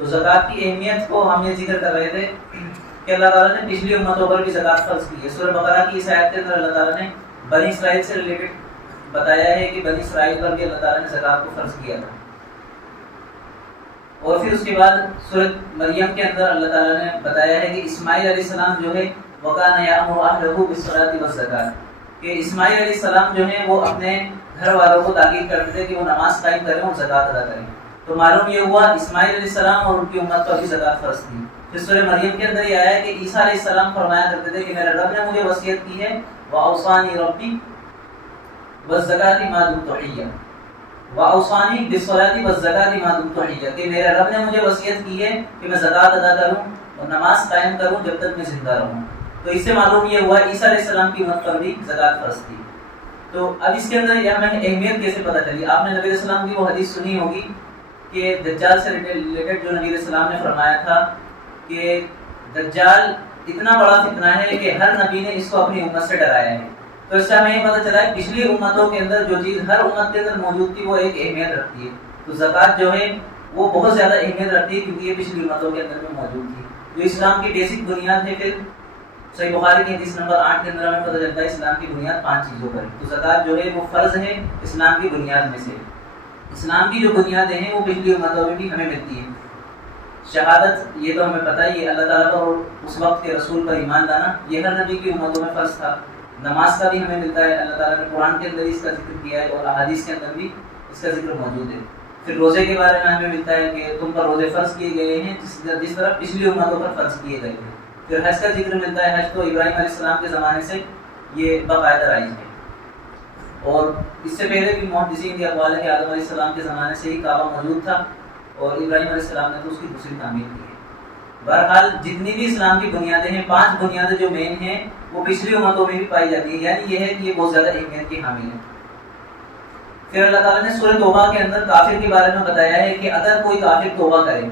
تو زکوٰۃ کی اہمیت کو ہم یہ ذکر کر رہے تھے کہ اللہ تعالیٰ نے پچھلی امتوں پر بھی زکوٰۃ فرض کی ہے. سورہ بقرہ کی اس آیت کے اندر اللہ تعالیٰ نے بنی اسرائیل سے ریلیٹڈ بتایا ہے کہ بنی اسرائیل پر بھی اللہ تعالیٰ نے زکوٰۃ کو فرض کیا تھا. اور پھر اس کے بعد سورہ مریم کے اندر اللہ تعالیٰ نے بتایا ہے کہ اسماعیل علیہ السلام جو ہے وَكَانَ يَأْمُرُ أَهْلَهُ بِالصَّلَاةِ وَالزَّكَاةِ کہ اسماعیل علیہ السلام جو ہیں وہ اپنے گھر والوں کو تاکید کرتے تھے کہ وہ نماز قائم کریں اور زکوٰۃ ادا کریں. تو معلوم یہ ہوا اسماعیل علیہ السلام اور ان کی امت پر بھی زکوٰۃ فرض تھی. پھر سورہ مریم کے اندر یہ آیا ہے کہ عیسیٰ علیہ السلام فرمایا کرتے تھے کہ میرے رب نے مجھے وصیت کی ہے وَأَوْصَانِي رَبِّي وَالزَّكَاةِ مَا دُمْتُ حَيًّا وَأَوْصَانِي بِالصَّلَاةِ وَالزَّكَاةِ مَا دُمْتُ حَيًّا کہ میرے رب نے مجھے وصیت کی ہے کہ میں زکوٰۃ ادا کروں اور نماز قائم کروں جب تک میں زندہ رہوں. تو اس سے معلوم یہ ہوا عیسیٰ علیہ السلام کی امت پر بھی زکوٰۃ فرض تھی. تو اب اس کے اندر یہ ہمیں اہمیت کیسے پتہ چلی؟ آپ نے نبی علیہ السلام کی وہ حدیث سنی ہوگی کہ دجال سے ریلیٹڈ جو نبی علیہ السلام نے فرمایا تھا کہ دجال اتنا بڑا فتنہ ہے کہ ہر نبی نے اس کو اپنی امت سے ڈرایا ہے. تو اس سے ہمیں یہ پتہ چلا ہے پچھلی امتوں کے اندر جو چیز ہر امت کے اندر موجود تھی وہ ایک اہمیت رکھتی ہے. تو زکوٰۃ جو ہے وہ بہت زیادہ اہمیت رکھتی ہے کیونکہ یہ پچھلی امتوں کے اندر میں موجود تھی. جو اسلام کی بیسک بنیاد ہے. پھر صحیح بخاری کی حدیث نمبر 8 کے اندر ہمیں پتہ چلتا ہے اسلام کی بنیاد 5 چیزوں پر ہے. تو زکوٰۃ جو ہے وہ فرض ہے اسلام کی بنیاد میں سے. اسلام کی جو بنیادیں ہیں وہ پچھلی امتوں میں بھی ہمیں ملتی ہیں. شہادت یہ تو ہمیں پتہ ہی ہے اللہ تعالیٰ پر اور اس وقت کے رسول پر ایمان لانا یہ ہر نبی کی امتوں میں فرض تھا. نماز کا بھی ہمیں ملتا ہے. اللہ تعالیٰ نے قرآن کے اندر اس کا ذکر کیا ہے اور احادیث کے اندر بھی اس کا ذکر موجود ہے. پھر روزے کے بارے میں ہمیں ملتا ہے کہ تم پر روزے فرض کیے گئے ہیں جس طرح پچھلی امتوں پر فرض کیے گئے ہیں. پھر حج کا ذکر ملتا ہے. حج تو ابراہیم علیہ السلام کے زمانے سے یہ باقاعدہ رائج ہے اور اس سے پہلے بھی محدثین کے اقوال ہے کہ آدم علیہ السلام کے زمانے سے ہی کعبہ موجود تھا اور ابراہیم علیہ السلام نے تو اس کی دوسری تعمیر کی ہے. بہرحال جتنی بھی اسلام کی بنیادیں ہیں 5 بنیادیں جو مین ہیں وہ پچھلی امتوں میں بھی پائی جاتی ہیں. یعنی یہ ہے کہ یہ بہت زیادہ اہمیت کی حامل ہے. پھر اللہ تعالیٰ نے سورہ توبہ کے اندر کافر کے بارے میں بتایا ہے کہ اگر کوئی کافر توبہ کرے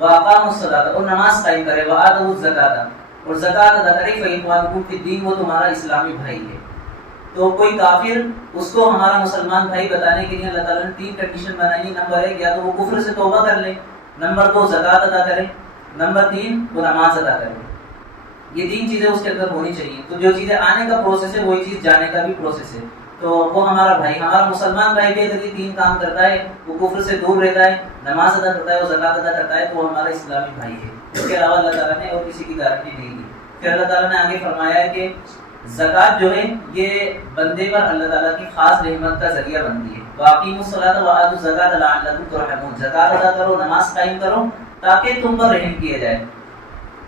وَأَقَامُوا الصَّلَاةَ اور نماز قائم کرے وَآتَوُا الزَّكَاةَ اور زکوٰۃ ادا کرے فَإِخْوَانُكُمْ فِي الدِّينِ وہ تمہارا اسلامی بھائی ہے. تو کوئی کافر اس کو ہمارا مسلمان بھائی بتانے کے لیے اللہ تعالیٰ نے 3 کنڈیشن بنائی ہے. نمبر 1 یا تو وہ کفر سے توبہ کر لے, نمبر 2 زکوٰۃ ادا کرے, نمبر 3 وہ نماز ادا کرے. یہ 3 چیزیں اس کے اندر ہونی چاہیے. تو جو چیزیں آنے کا پروسیس ہے وہی چیز جانے کا بھی پروسیس ہے. تو وہ ہمارا بھائی ہمارا مسلمان بھائی بھی اگر یہ 3 کام کرتا ہے وہ کفر سے دور رہتا ہے, نماز ادا کرتا ہے, وہ زکوٰۃ ادا کرتا ہے تو وہ ہمارا اسلامی بھائی ہے. اس کے علاوہ اللہ تعالیٰ نے اور کسی کی گارنٹی نہیں دی. پھر اللہ تعالیٰ نے آگے فرمایا ہے کہ زکوٰۃ جو ہے یہ بندے پر اللہ تعالیٰ کی خاص رحمت کا ذریعہ بنتی ہے. وَأَقِیمُوا الصَّلَاةَ وَآتُوا الزَّکَاةَ لَعَلَّکُمْ تُرْحَمُونَ زکوٰۃ ادا کرو, نماز قائم کرو تاکہ تم پر رحم کیا جائے.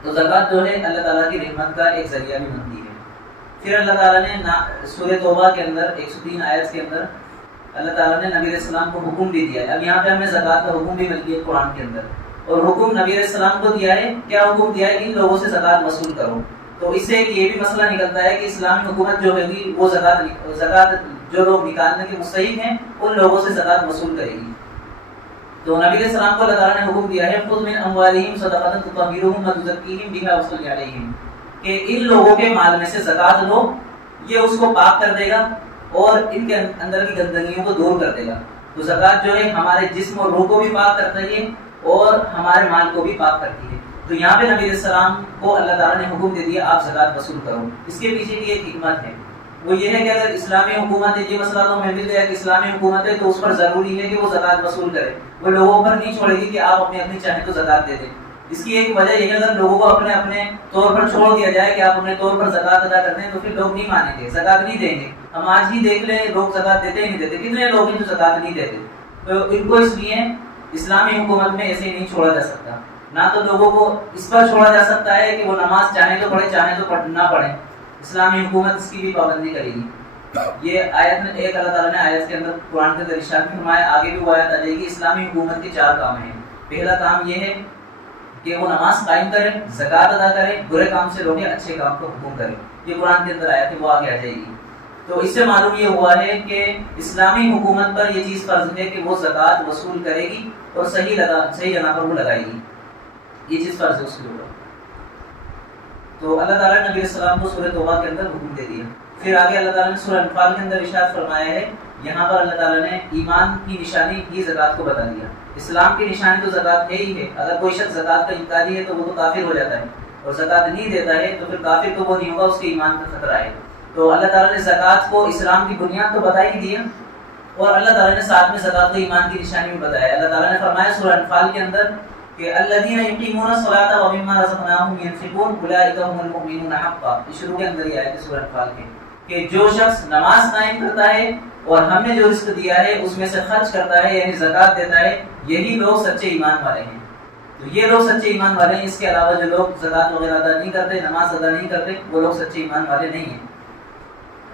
تو زکوٰۃ جو ہے اللہ تعالیٰ کی رحمت کا ایک ذریعہ بھی بنتی ہے. پھر اللہ تعالیٰ نے سورہ توبہ کے اندر 103 آیت کے اندر اللہ تعالیٰ نے نبی علیہ السلام کو حکم بھی دیا ہے. اب یہاں پہ ہمیں زکوٰۃ کا حکم بھی مل گیا قرآن کے اندر اور حکم نبی علیہ السلام کو دیا ہے. کیا حکم دیا ہے کہ ان لوگوں سے زکوٰۃ وصول کرو. تو اس سے یہ بھی مسئلہ نکلتا ہے کہ اسلامی حکومت جو ہوگی وہ زکوٰۃ جو لوگ نکالنے کے مستحق ہیں ان لوگوں سے زکوٰۃ وصول کرے گی. تو نبی علیہ السلام کو اللہ تعالیٰ نے حکم دیا ہے خُذْ مِنْ أَمْوَالِهِمْ صَدَقَةً تُطَهِّرُهُمْ وَتُزَكِّيهِمْ بِهَا وَصَلِّ عَلَيْهِمْ کہ ان لوگوں کے مال میں سے زکوٰۃ لو, یہ اس کو پاک کر دے گا اور ان کے اندر کی گندگیوں کو دور کر دے گا. تو زکوٰۃ جو ہے ہمارے جسم اور روح کو بھی پاک کرتی ہے اور ہمارے مال کو بھی پاک کرتی ہے. تو یہاں پہ نبی علیہ السلام کو اللہ تعالیٰ نے حکم دے دیا آپ زکوٰۃ وصول کرو. اس کے پیچھے کی ایک حکمت ہے, وہ یہ ہے کہ اگر اسلامی حکومت ہے, یہ مسئلہ تو ہمیں مل گیا کہ اسلامی حکومت ہے تو اس پر ضروری ہے کہ وہ زکوٰۃ وصول کرے. وہ لوگوں پر نہیں چھوڑے گی کہ آپ اپنی چاہیں تو زکوٰۃ دے دیں. اس کی ایک وجہ یہ ہے اگر لوگوں کو اپنے طور پر چھوڑ دیا جائے کہ آپ اپنے طور پر زکوٰۃ ادا کرتے ہیں تو پھر لوگ نہیں مانیں گے, زکوٰۃ نہیں دیں گے. ہم آج ہی دیکھ لیں لوگ زکوٰۃ دیتے ہی نہیں دیتے. کتنے لوگ ہیں جو زکوٰۃ نہیں دیتے. تو ان کو اس لیے اسلامی حکومت میں ایسے ہی نہیں چھوڑا جا سکتا. نہ تو لوگوں کو اس پر چھوڑا جا سکتا ہے کہ وہ نماز چاہیں تو پڑھے چاہیں تو نہ پڑھیں. اسلامی حکومت اس کی بھی پابندی کرے گی. یہ آیت میں ایک اللہ تعالیٰ نے آیت کے اندر قرآن کے اندر ارشاد فرمایا, آگے بھی وہ آیت آ جائے گی. اسلامی حکومت کے 4 کام ہیں. پہلا کام یہ ہے کہ وہ نماز قائم کرے, زکوٰۃ ادا کرے, برے کام سے روکے, اچھے کام کو حکم کرے. یہ قرآن کے اندر آیت ہے, وہ آگے آ جائے گی. تو اس سے معلوم یہ ہوا ہے کہ اسلامی حکومت پر یہ چیز فرض ہے کہ وہ زکوٰۃ وصول کرے گی اور صحیح جگہ پر وہ لگائے گی. یہ چیز فرض ہے اس کے اوپر. تو اللہ تعالیٰ نے نبی علیہ السلام کو سورہ توبہ کے اندر حکم دے دیا. پھر آگے اللہ تعالیٰ نے سورہ انفال کے اندر ارشاد فرمایا ہے, یہاں پر اللہ تعالیٰ نے ایمان کی نشانی کی زکوٰۃ کو بتا دیا. اسلام کی نشانی تو زکوٰۃ ہے ہی ہے. اگر کوئی شخص زکوٰۃ کا انکاری ہے تو وہ تو کافر ہو جاتا ہے, اور زکوٰۃ نہیں دیتا ہے تو پھر کافر تو وہ نہیں ہوگا, اس کے ایمان کا خطرہ ہے. تو اللہ تعالیٰ نے زکوٰۃ کو اسلام کی بنیاد تو بتا ہی دیا, اور اللہ تعالیٰ نے ساتھ میں زکوٰۃ کو ایمان کی نشانی بھی بتایا. اللہ تعالیٰ نے فرمایا سورہ انفال کے اندر کہ الذین یقیمون الصلاۃ ومما رزقناہم ینفقون اولئک هم المؤمنون حقا. شروع کے اندر یہ آیت ہے سورہ انفال کے کہ جو شخص نماز قائم کرتا ہے اور ہم نے جو رزق دیا ہے اس میں سے خرچ کرتا ہے, یعنی زکوٰۃ دیتا ہے, یہی لوگ سچے ایمان والے ہیں. تو یہ لوگ سچے ایمان والے ہیں. اس کے علاوہ جو لوگ زکوٰۃ وغیرہ ادا نہیں کرتے, نماز ادا نہیں کرتے, وہ لوگ سچے ایمان والے نہیں ہیں.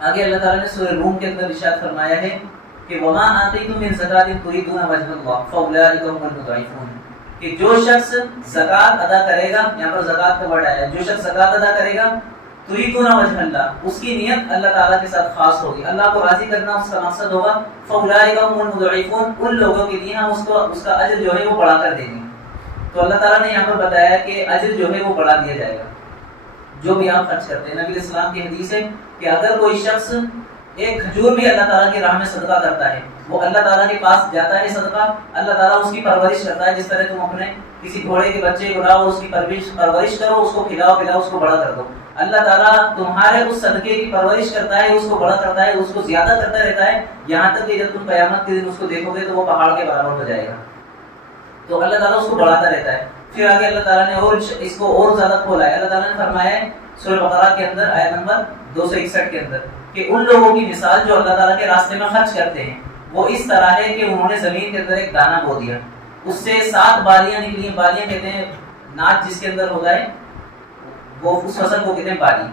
آگے اللہ تعالیٰ نے سورہ روم کے اندر ارشاد فرمایا ہے کہ وما آتیتم من زکاۃ تریدون وجہ اللہ فاولئک هم المضعفون. کہ جو شخص زکوٰۃ ادا کرے گا, یہاں پر زکوٰۃ کا ورڈ آیا ہے, جو شخص زکوٰۃ ادا کرے گا تریدون وجہ اللہ, اس کی نیت اللہ تعالیٰ کے ساتھ خاص ہوگی, اللہ کو راضی کرنا اس کا مقصد ہوگا. فاولئک هم المضعفون, ان لوگوں کے لیے ہم اس کا اجر جو ہے وہ بڑھا کر دیں گے. تو اللہ تعالیٰ نے یہاں پر بتایا کہ اجر جو ہے وہ بڑھا دیا جائے گا جو بھی آپ خرچ کرتے ہیں. نبی اسلام کی حدیث ہے کہ اگر کوئی شخص ایک کھجور بھی اللہ تعالیٰ کی راہ میں صدقہ کرتا ہے, وہ اللہ تعالیٰ کے پاس جاتا ہے صدقہ, اللہ تعالیٰ اس کی پرورش کرتا ہے. جس طرح تم اپنے کسی گھوڑے کے بچے کو لاؤ, اس کی پرورش کرو, اس کو کھلاؤ پلاؤ, اس کو بڑا کر دو, اللہ تعالیٰ تمہارے اس صدقے کی پرورش کرتا ہے, اس کو بڑا کرتا ہے, اس کو زیادہ کرتا رہتا ہے, یہاں تک کہ جب تم قیامت کے دن اس کو دیکھو گے تو وہ پہاڑ کے برابر ہو جائے گا. تو اللہ تعالیٰ اس کو بڑھاتا رہتا ہے. پھر آگے اللہ تعالیٰ نے اور اس کو اور زیادہ کھولا ہے. اللہ تعالیٰ نے فرمایا ہے سورہ بقرہ کے اندر آیت نمبر 261 کے اندر کہ ان لوگوں کی مثال جو اللہ تعالیٰ کے راستے میں خرچ کرتے ہیں وہ اس طرح ہے کہ انہوں نے زمین کے اندر ایک دانہ بو دیا, اس سے 7 بالیاں نکلی. بالیاں کہتے ہیں ناچ جس کے اندر ہو جائے وہ اس فصل کو کہتے ہیں بالی.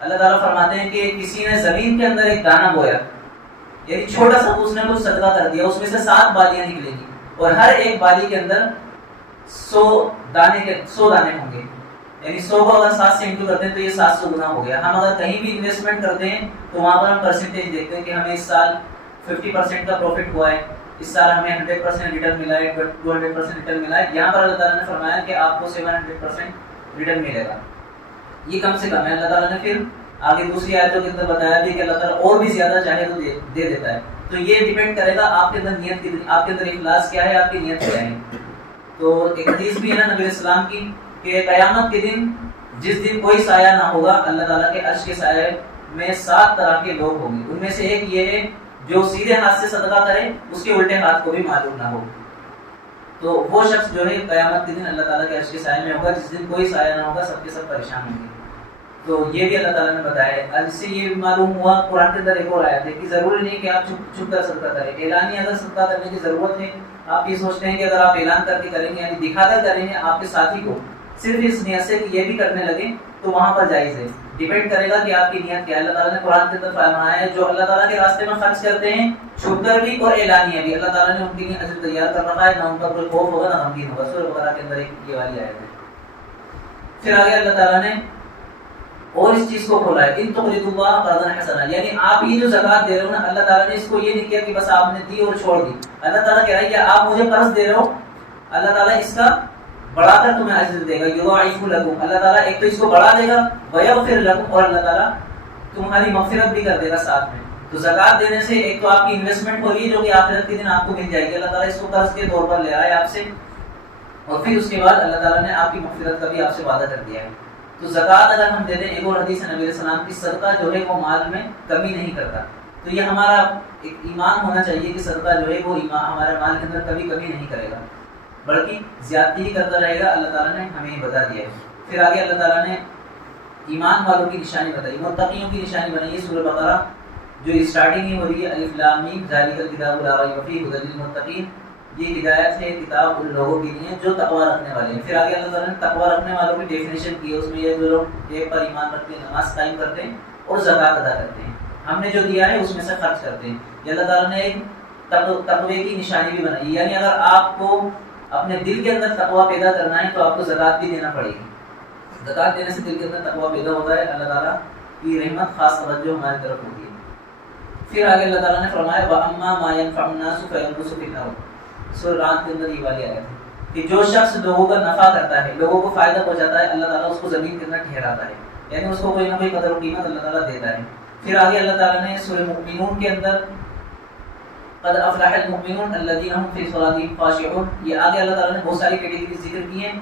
اللہ تعالیٰ فرماتے ہیں کہ کسی نے زمین کے اندر ایک دانہ بویا, یعنی چھوٹا سا اس نے کچھ صدقہ کر دیا, اس میں سے 7 بالیاں نکلیں گی اور ہر ایک بالی کے اندر 100 دانے ہوں گے. یعنی 100 کو اگر 7 سے انٹو کرتے ہیں تو یہ 700 گنا ہو گیا. ہم اگر کہیں بھی انویسٹمنٹ کرتے ہیں تو وہاں پر ہم پرسنٹیج دیکھتے ہیں کہ ہمیں اس سال 50% کا پروفٹ ہوا ہے, اس سال ہمیں 100% ریٹرن ملا ہے, 200% ریٹرن ملا ہے. یہاں پر اللہ تعالیٰ نے فرمایا کہ آپ کو 700% ریٹرن ملے گا. یہ کم سے کم ہے. اللہ تعالیٰ نے پھر آگے دوسری آیتوں کے اندر بتایا بھی کہ اللہ تعالیٰ اور بھی زیادہ چاہے تو دے دیتا ہے. تو یہ ڈیپینڈ کرے گا آپ کے اندر نیت کتنی, آپ کے اندر اخلاص کیا ہے, آپ کی نیت کیا ہے. تو ایک حدیث بھی ہے نا نبی السلام کی کہ قیامت کے دن جس دن کوئی سایہ نہ ہوگا, اللہ تعالیٰ کے عرش کے سایہ میں 7 طرح کے لوگ ہوں گے. ان میں سے ایک یہ ہے جو سیدھے ہاتھ سے صدقہ کرے, اس کے الٹے ہاتھ کو بھی معلوم نہ ہو. تو وہ شخص جو ہے قیامت کے دن اللہ تعالیٰ کے عرش کے سائے میں ہوگا, جس دن کوئی سایہ نہ ہوگا, سب کے سب پریشان ہوں گے. تو یہ بھی اللہ تعالیٰ نے بتایا ہے. اس سے یہ بھی معلوم ہوا قرآن کے اندر ایک اور آیت ہے کہ ضروری نہیں کہ آپ چھپ کر صدقہ کریں. اعلانیہ اگر صدقہ کرنے کی ضرورت ہے, آپ یہ سوچتے ہیں کہ اگر آپ اعلان کر کے کریں گے یعنی دکھا کر کریں گے آپ کے ساتھی کو, صرف اس نیت سے کہ یہ بھی کرنے لگے, تو وہاں پر جائز ہے. ڈیپینڈ کرے گا کہ آپ کی نیت کیا ہے. اللہ تعالیٰ نے قرآن کے اندر فرمایا ہے جو اللہ تعالیٰ کے راستے میں خرچ کرتے ہیں چھپ کر بھی اور اعلانیہ بھی, اللہ تعالیٰ نے ان کے لیے اجر تیار کر رکھا ہے, نہ ان کا کوئی خوف ہوگا نہ غمگین ہوگا. سورہ بقرہ کے اندر ایک یہ والی آیت ہے. پھر آگے اللہ تعالیٰ نے اور اس چیز کو کھولا ہے ان تقرضوا اللہ قرضا حسنا, یعنی آپ یہ جو زکوٰۃ دے رہے ہو نا, اللہ تعالیٰ نے اس کو یہ نہیں کیا کہ بس آپ نے دی اور چھوڑ دی. اللہ تعالیٰ کہہ رہا ہے کہ آپ مجھے قرض دے رہے ہو, اللہ تعالیٰ اس کا بڑھا کر تمہیں اجر دے گا. یضاعف لکم, اللہ تعالیٰ ایک تو اس کو بڑھا دے گا, ویغفر لکم, اور اللہ تعالیٰ تمہاری مغفرت بھی کر دے گا ساتھ میں. تو زکوٰۃ دینے سے ایک تو آپ کی انویسٹمنٹ ہو رہی ہے جو کہ آخرت کے دن آپ کو مل جائے گی. اللہ تعالیٰ اس کو قرض کے طور پر لے رہا ہے آپ سے, اور پھر اس کے بعد اللہ تعالیٰ نے آپ کی مغفرت کا بھی آپ سے وعدہ کر دیا ہے. تو زکوٰۃ اگر ہم دے دیں, ایک اور حدیث ہے نبی علیہ السلام کی, صدقہ جو ہے وہ مال میں کمی نہیں کرتا. تو یہ ہمارا ایک ایمان ہونا چاہیے کہ صدقہ جو ہے وہ ہمارے مال کے اندر کبھی کمی نہیں کرے گا, بلکہ زیادتی ہی کرتا رہے گا. اللہ تعالیٰ نے ہمیں یہ بتا دیا ہے. پھر آگے اللہ تعالیٰ نے ایمان والوں کی نشانی بتائی, متقیوں کی نشانی بنائی ہے. سورہ بقرہ جو اسٹارٹنگ ہی ہو رہی ہے الف لام میم ذالک الکتاب لا ریب فیہ ھدی للمتقین, یہ ہدایت ہے کتاب ان لوگوں کے لیے جو تقوی رکھنے والے ہیں. پھر آگے اللہ تعالیٰ نے تقوی رکھنے والوں کی ڈیفینیشن کی ہے. اس میں یہ جو لوگ ایک پر ایمان رکھتے ہیں, نماز قائم کرتے ہیں اور زکوٰۃ ادا کرتے ہیں, ہم نے جو دیا ہے اس میں سے خرچ کرتے ہیں. یہ اللہ تعالیٰ نے ایک تقوی کی نشانی بھی بنائی, یعنی اگر آپ کو اپنے دل کے اندر تقوی پیدا کرنا ہے تو آپ کو زکوٰۃ بھی دینا پڑے گی. زکوٰۃ دینے سے دل کے اندر تقوی پیدا ہوتا ہے, اللہ تعالیٰ کی رحمت خاص توجہ ہماری طرف ہوتی ہے. پھر آگے اللہ تعالیٰ نے فرمایا وَأَمَّا مَا يَنْفَعُ النَّاسُ فَيَمْكُثُ فِي الْأَرْضِ, سورہ رات کے اندر یہ والی آیت ہے کہ جو شخص لوگوں کا نفع کرتا ہے, لوگوں کو فائدہ پہنچاتا ہے, اللہ تعالیٰ اس کو زمین کے اندر ٹھہراتا ہے, یعنی اس کو کوئی نہ کوئی قدر و قیمت اللہ تعالیٰ دیتا ہے. پھر آگے اللہ تعالیٰ نے سورہ مؤمنون کے اندر قد افلح المؤمنون الذين هم في صلاتهم خاشعون. یہ آگے اللہ تعالیٰ نے بہت ساری کیٹیگریز ذکر کی ہیں،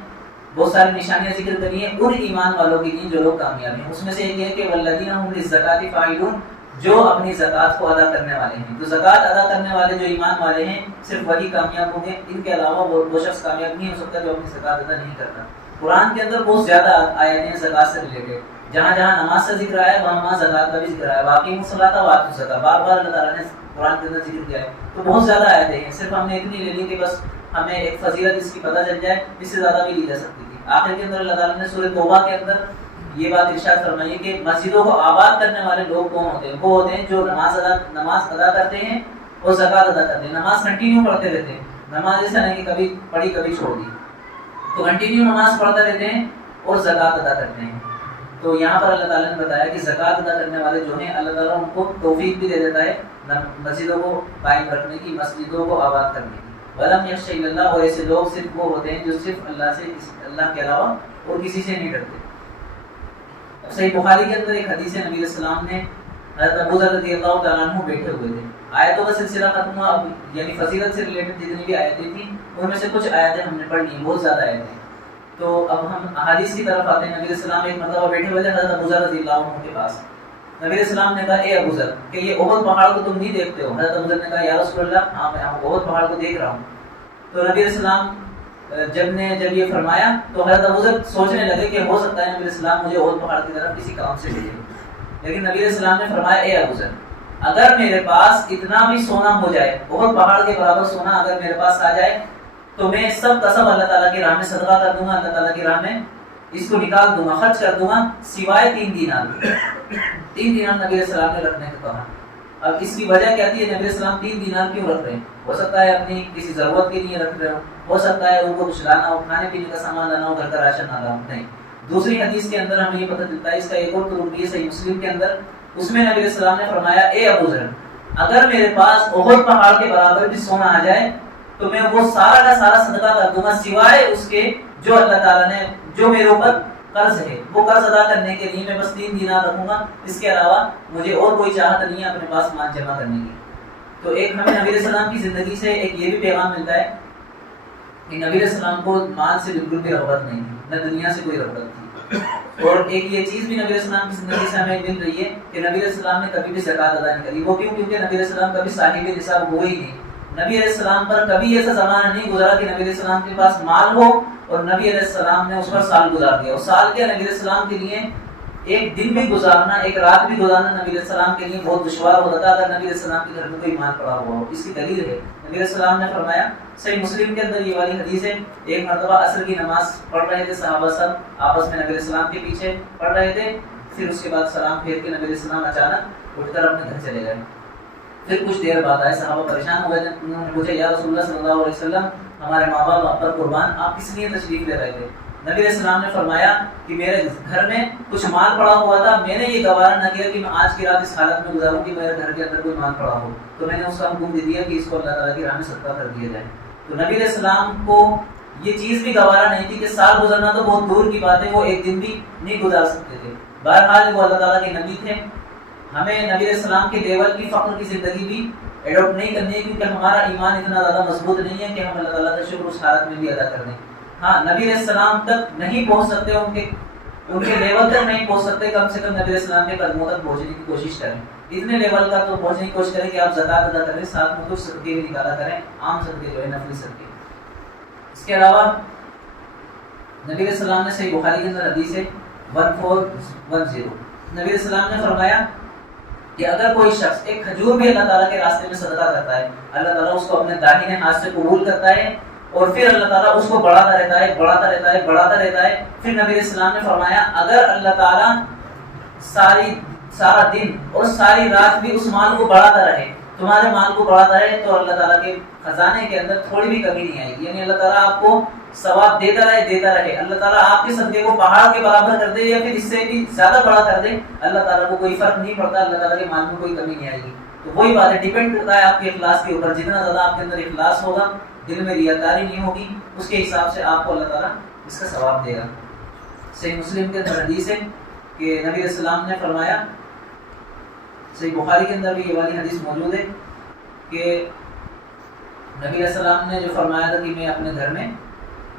بہت ساری نشانیاں ذکر کری ہیں ان ایمان والوں کے لیے جو لوگ کامیاب ہیں. اس میں سے ایک یہ ہے کہ والذین هم للزکاة فاعلون، جو اپنی زکوٰۃ کو ادا کرنے والے ہیں. تو زکوٰۃ ادا کرنے والے جو ایمان والے ہیں صرف وہی کامیاب ہوں گے، ان کے علاوہ وہ شخص کامیاب نہیں ہو سکتا جو اپنی زکوٰۃ ادا نہیں کرتا. قرآن کے اندر بہت زیادہ آیتیں ہیں زکوٰۃ سے ریلیٹڈ، جہاں جہاں نماز سے ذکر آیا وہاں زکوٰۃ کا بھی ذکر آیا. واقعی الصلاۃ وآتوا الزکاۃ بار بار اللہ تعالیٰ نے قرآن کے اندر ذکر کیا ہے. تو بہت زیادہ آیتیں ہیں، صرف ہم نے اتنی لے لی کہ بس ہمیں ایک فضیلت اس کی پتہ چل جائے، اس سے زیادہ بھی لی جا سکتی تھی. آخر کے اندر اللہ تعالیٰ نے سورہ توبہ کے اندر یہ بات ارشاد فرمائی ہے کہ مسجدوں کو آباد کرنے والے لوگ کون ہوتے ہیں؟ وہ ہوتے ہیں جو نماز ادا کرتے ہیں اور زکوٰۃ ادا کرتے ہیں. نماز کنٹینیو پڑھتے رہتے ہیں، نماز ایسا نہیں کہ کبھی پڑھی کبھی چھوڑ دی، تو کنٹینیو نماز پڑھتے رہتے ہیں اور زکوٰۃ ادا کرتے ہیں. تو یہاں پر اللہ تعالیٰ نے بتایا کہ زکوٰۃ ادا کرنے والے جو ہیں اللہ تعالیٰ ان کو توفیق بھی دے دیتا ہے مسجدوں کو قائم رکھنے کی، مسجدوں کو آباد کرنے کی. وَلَمْ يَخْشَ إِلَّا اللَّهَ، اور ایسے لوگ صرف وہ ہوتے ہیں جو صرف اللہ کے علاوہ اور کسی سے نہیں ڈرتے. صحیح بخاری کے اندر ایک حدیث ہے، نبی علیہ السلام نے حضرت ابو ذر رضی اللہ تعالیٰ عنہ بیٹھے ہوئے تھے. آیتوں کا سلسلہ ختم ہوا، یعنی فضیلت سے ریلیٹڈ جتنی بھی آیتیں تھیں ان میں سے کچھ آیتیں ہم نے پڑھ لی، بہت زیادہ آیتیں. تو اب ہم احادیث کی طرف آتے ہیں. نبی علیہ السلام ایک مرتبہ بیٹھے ہوئے تھے حضرت ابو ذر رضی اللہ عنہ کے پاس. نبی علیہ السلام نے کہا اے ابو ذر کہ یہ احد پہاڑ کو تم نہیں دیکھتے ہو؟ حضرت ابو ذر نے کہا یا رسول اللہ ہاں میں احد پہاڑ کو دیکھ رہا ہوں. تو نبی علیہ السلام جب یہ فرمایا تو حضرت ابو ذر سوچنے لگے کہ ہو سکتا ہے نبی علیہ السلام مجھے احد پہاڑ کی طرف کسی کام سے بھیجے. لیکن نبی علیہ السلام نے فرمایا اے ابو ذر اگر میرے پاس اتنا بھی سونا ہو جائے، احد پہاڑ کے برابر سونا اگر میرے پاس آ جائے تو میں سب کا سب اللہ تعالیٰ کی راہ میں صدقہ کر دوں گا، اللہ تعالیٰ کی راہ میں اس کو نکال دوں گا، خرچ کر دوں گا، سوائے 3 دینار. 3 دینار نبی علیہ السلام نے رکھنے کو کہا. اب اس کی وجہ کیا تھی؟ نبی علیہ السلام 3 دینار کیوں رکھ رہے ہیں؟ ہو سکتا ہے اپنی کسی ضرورت کے لیے رکھ رہے ہو سکتا ہے ان کو کچھ لانا ہو، کھانے پینے کا سامان لانا ہو، گھر کا راشن لانا ہو. نہیں، دوسری حدیث کے اندر ہمیں یہ پتہ چلتا ہے، اس کا ایک اور طرق بھی ہے صحیح مسلم کے اندر. اس میں نبی علیہ السلام نے فرمایا اے ابو ذر اگر میرے پاس احد پہاڑ کے برابر بھی سونا آ جائے تو میں وہ سارا کا سارا صدقہ کر دوں گا، سوائے اس کے جو اللہ تعالیٰ نے جو میرے اوپر قرض ہے وہ قرض ادا کرنے کے لیے میں بس 3 دینار رکھوں گا، اس کے علاوہ مجھے اور کوئی چاہت نہیں ہے اپنے پاس مال جمع کرنے کی. تو ایک ہمیں نبی علیہ السلام کی زندگی سے ایک یہ بھی پیغام ملتا ہے کہ نبی علیہ السلام کو مال سے بالکل بھی رغبت نہیں تھی، نہ دنیا سے کوئی رغبت تھی. اور ایک یہ چیز بھی نبی علیہ السلام کی زندگی سے ہمیں مل رہی ہے کہ نبی علیہ السلام نے کبھی بھی زکوٰۃ ادا نہیں کری. وہ کیوں؟ کیونکہ نبی علیہ السلام کبھی صاحب نصاب ہوئے ہی نہیں. نبی علیہ السلام پر کبھی ایسا زمانہ نہیں گزرا کہ نبی علیہ السلام کے پاس مال ہو اور نبی علیہ السلام نے اس پر سال گزار دیا. اور سال کے نبی علیہ السلام کے لیے ایک دن بھی گزارنا، ایک رات بھی گزارنا نبی علیہ السلام کے لیے بہت دشوار ہوتا تھا اگر نبی علیہ السلام کے گھر میں کوئی مال پڑا ہوا ہو. اس کی دلیل ہے نبی علیہ السلام نے فرمایا، صحیح مسلم کے اندر یہ والی حدیث ہے، ایک مرتبہ عصر کی نماز پڑھ رہے تھے صحابہ سب آپس میں نبی علیہ السلام کے پیچھے پڑھ رہے تھے. پھر اس کے بعد سلام پھیر کے نبی علیہ السلام اچانک اٹھ کر اپنے گھر چلے گئے. پھر کچھ دیر بعد آئے، صحابہ پریشان ہو گئے تھے. انہوں نے پوچھا یا رسول اللہ صلی اللہ علیہ وسلم ہمارے ماں باپ آپ پر قربان، آپ کس لیے تشریف لے رہے تھے؟ نبی علیہ السلام نے فرمایا کہ میرے گھر میں کچھ مال پڑا ہوا تھا، میں نے یہ گوارا نہ کیا کہ میں آج کی رات اس حالت میں گزاروں کہ میرے گھر کے اندر کوئی مال پڑا ہو، تو میں نے اس کا حکم دے دیا کہ اس کو اللہ تعالیٰ کی راہ میں صدقہ کر دیا جائے. تو نبی علیہ السلام کو یہ چیز بھی گوارا نہیں تھی کہ سال گزرنا تو بہت دور کی بات ہے، وہ ایک دن بھی نہیں گزار سکتے تھے. بہرحال وہ اللہ تعالیٰ کے نبی تھے. ہمیں نبی علیہ السلام کے لیول کی فقر کی زندگی بھی ایڈاپٹ نہیں کرنی ہے کیونکہ ہمارا ایمان اتنا زیادہ مضبوط نہیں ہے کہ ہم اللہ تعالیٰ کا شکر اس حالت میں بھی ادا کر دیں. ہاں، نبی علیہ السلام تک نہیں پہنچ سکتے، ان کے لیول تک نہیں پہنچ سکتے، کم سے کم نبی علیہ السلام کے قدموں تک پہنچنے کی کوشش کریں. اتنے لیول کا تو پہنچنے کی کوشش کریں کہ آپ زکوٰۃ ادا کریں، ساتھ میں کچھ صدقے بھی نکالا کریں، عام صدقے جو ہے نفلی صدقے. اس کے علاوہ نبی علیہ السلام نے صحیح بخاری کے اندر حدیث ہے 1410 نبی علیہ السلام نے فرمایا کہ اگر کوئی شخص ایک کھجور بھی اللہ تعالیٰ کے راستے میں صدقہ کرتا ہے، اللہ تعالیٰ اس کو اپنے داہنے ہاتھ سے قبول کرتا ہے اور پھر اللہ تعالیٰ اس کو بڑھاتا رہتا ہے، بڑھاتا رہتا ہے، بڑھاتا رہتا ہے. پھر نبی علیہ السلام نے فرمایا اگر اللہ تعالیٰ سارا دن اور ساری رات بھی اس مال کو بڑھاتا رہے، تمہارے مال کو بڑھاتا رہے، تو اللہ تعالیٰ کے خزانے کے اندر تھوڑی بھی کمی نہیں آئے گی. یعنی اللہ تعالیٰ آپ کو ثواب دیتا رہے. اللہ تعالیٰ آپ کے صدقے کو پہاڑ کے برابر کر دے یا پھر اس سے بھی زیادہ بڑا کر دے، اللہ تعالیٰ کو کوئی فرق نہیں پڑتا، اللہ تعالیٰ کے مال میں کوئی کمی نہیں آئے گی. تو وہی بات ہے، ڈیپینڈ کرتا ہے آپ کے اخلاص کے اوپر. جتنا زیادہ آپ کے اندر اخلاص ہوگا، دل میں ریاکاری نہیں ہوگی، اس کے حساب سے آپ کو اللہ تعالیٰ اس کا ثواب دے گا. صحیح مسلم کے اندر حدیث ہے کہ نبی علیہ السلام نے فرمایا، صحیح بخاری کے اندر بھی یہ والی حدیث موجود ہے کہ نبی علیہ السلام نے جو فرمایا تھا کہ میں اپنے گھر میں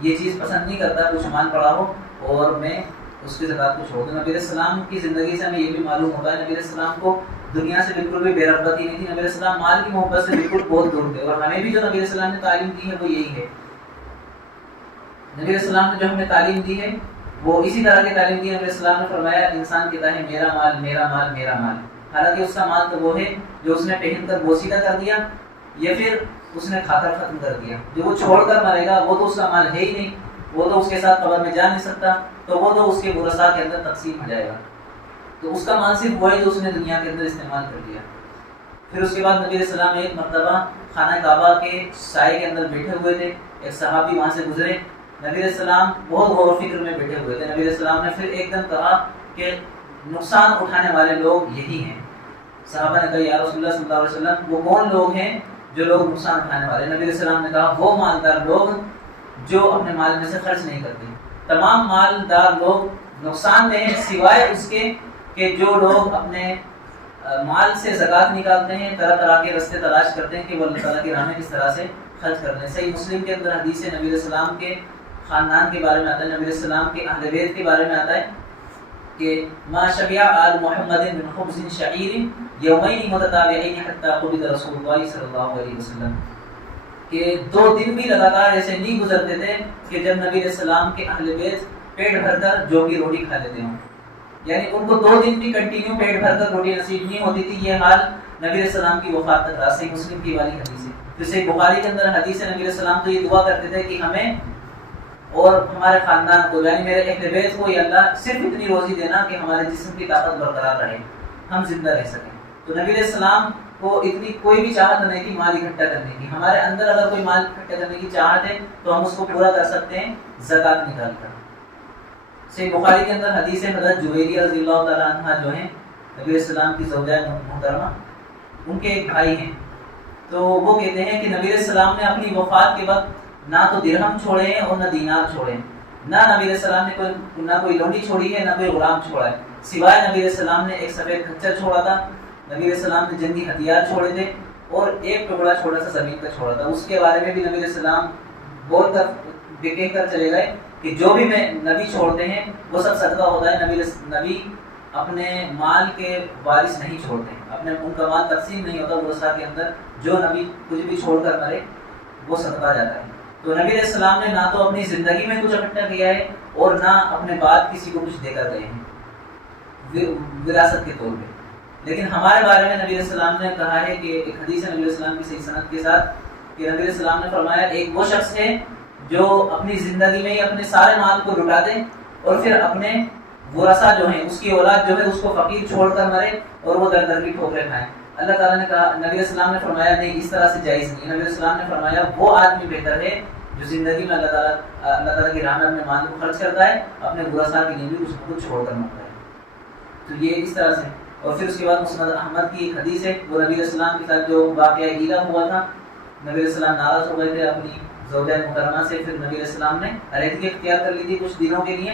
یہ چیز پسند نہیں کرتا کچھ مال پڑا ہو اور میں اس کی زکوٰۃ کو چھوڑ دوں. نبی علیہ السلام کی زندگی سے ہمیں یہ بھی معلوم ہوتا ہے نبی علیہ السلام کو دنیا سے بالکل بھی بے رغبتی نہیں تھی. نبی علیہ السلام مال کی محبت سے بالکل بہت دور تھے. اور ہمیں بھی جو نبی علیہ السلام نے تعلیم دی ہے وہ یہی ہے. نبی علیہ السلام نے جو ہمیں تعلیم دی ہے وہ اسی طرح کی تعلیم دی ہے. نبی علیہ السلام نے فرمایا انسان کہتا ہے میرا مال میرا مال میرا مال. حالانکہ اس کا مال تو وہ ہے جو اس نے پہن کر بوسیدہ کر دیا یا پھر اس نے کھا کر ختم کر دیا. جو وہ چھوڑ کر مرے گا وہ تو اس کا مال ہے ہی نہیں, وہ تو اس کے ساتھ قبر میں جا نہیں سکتا, تو وہ تو اس کے ورثاء کے اندر تقسیم ہو جائے گا. تو اس کا مال صرف وہ ہے جو اس نے دنیا کے اندر استعمال کر دیا. پھر اس کے بعد نبی علیہ السلام ایک مرتبہ خانہ کعبہ کے سائے کے اندر بیٹھے ہوئے تھے. ایک صحابی وہاں سے گزرے. نبی علیہ السلام بہت غور و فکر میں بیٹھے ہوئے تھے. نبی علیہ السلام نے پھر ایک دم کہا کہ نقصان اٹھانے والے لوگ یہی ہیں. صحابہ نے کہا یا رسول اللہ صلی اللہ علیہ وسلم وہ کون لوگ ہیں جو لوگ نقصان اٹھانے والے؟ نبی علیہ السلام نے کہا وہ مالدار لوگ جو اپنے مال میں سے خرچ نہیں کرتے. تمام مالدار لوگ نقصان میں ہیں سوائے اس کے کہ جو لوگ اپنے مال سے زکوٰۃ نکالتے ہیں, طرح طرح کے راستے تلاش کرتے ہیں کہ وہ اللہ تعالیٰ کی راہ میں کس طرح سے خرچ کر لیں. صحیح مسلم کے اندر حدیث ہے نبی علیہ السلام کے خاندان کے بارے میں آتا ہے, نبی علیہ السلام کے اہل بیت کے بارے میں آتا ہے کہ ما شبع آل محمد من خبز شعیر یومین متتابعین حتی قبض رسول اللہ صلی اللہ علیہ وسلم, کہ 2 دن بھی لگاتار ایسے نہیں گزرتے تھے کہ جب نبی علیہ السلام کے اہل بیت پیٹ بھر کر جو کی روٹی کھا لیتے ہوں. یعنی ان کو 2 دن بھی کنٹینیو پیٹ بھر کر روٹی نصیب نہیں ہوتی تھی. یہ حال نبی علیہ السلام کی وفات تک رہا. صحیح مسلم کی والی حدیث ہے. پھر صحیح بخاری کے اندر حدیث ہے نبی علیہ السلام تو یہ دعا کرتے تھے کہ ہمیں اور ہمارے خاندان کو یعنی میرے اہل بیت کو یا اللہ صرف اتنی روزی دینا کہ ہمارے جسم کی طاقت برقرار رہے, ہم زندہ رہ سکیں. تو نبی علیہ السلام کو اتنی کوئی بھی چاہت نہیں تھی مال اکٹھا کرنے کی. ہمارے اندر اگر کوئی مال اکٹھا کرنے کی چاہت ہے تو ہم اس کو پورا کر سکتے ہیں زکوٰۃ نکال کر. صحیح بخاری کے اندر حدیث ہے حضرت جویریہ رضی اللہ تعالیٰ عنہ جو ہیں نبی علیہ السلام کی زوجہ محترمہ, ان کے ایک بھائی ہیں. تو وہ کہتے ہیں کہ نبی علیہ السلام نے اپنی وفات کے وقت نہ تو درہم چھوڑے ہیں اور نہ دینار چھوڑے ہیں. نہ نبی علیہ السلام نے نہ کوئی لونڈی چھوڑی ہے نہ کوئی غلام چھوڑا ہے, سوائے نبی علیہ السلام نے ایک سفید کھچر چھوڑا تھا, نبی علیہ السلام نے جنگی ہتھیار چھوڑے تھے اور ایک ٹکڑا چھوٹا سا زمین کا چھوڑا تھا. اس کے بارے میں بھی نبی علیہ السلام بول کر کہہ کر چلے گئے کہ جو بھی میں نبی چھوڑتے ہیں وہ سب صدقہ ہوتا ہے. نبی اپنے مال کے وارث نہیں چھوڑتے, اپنے ان کا مال تقسیم نہیں ہوتا ورثاء کے اندر. جو نبی کچھ بھی چھوڑ کر مرے وہ صدقہ جاتا ہے. تو نبی علیہ السلام نے نہ تو اپنی زندگی میں کچھ اکٹھا کیا ہے اور نہ اپنے بعد کسی کو کچھ دے کر گئے ہیں وراثت کے طور پہ. لیکن ہمارے بارے میں نبی علیہ السلام نے کہا ہے کہ ایک حدیث ہے نبی علیہ السلام کی صحیح سند کے ساتھ کہ نبی علیہ السلام نے فرمایا ایک وہ شخص ہے جو اپنی زندگی میں ہی اپنے سارے مال کو لٹا دے اور پھر اپنے ورثاء جو ہیں اس کی اولاد جو ہے اس کو فقیر چھوڑ کر مرے اور وہ در در کی ٹھوکریں کھائیں. اللہ تعالیٰ نے کہا, نبی علیہ السلام نے فرمایا نہیں اس طرح سے جائز نہیں. نبی علیہ السلام نے فرمایا وہ آدمی بہتر ہے جو زندگی میں اللہ تعالیٰ کی راہ میں اپنے مال کو خرچ کرتا ہے, اپنے ورثاء کے لیے بھی اس کو چھوڑ کر مرتا ہے. تو یہ اس طرح سے. اور پھر اس کے بعد مسند احمد کی ایک حدیث ہے, وہ نبی علیہ السلام کے ساتھ جو واقعہ ہیلا ہوا تھا, نبی علیہ السلام ناراض ہو گئے تھے اپنی زوجہ محترمہ سے. پھر نبی علیہ السلام نے علیحدگی اختیار کر لی تھی کچھ دنوں کے لیے.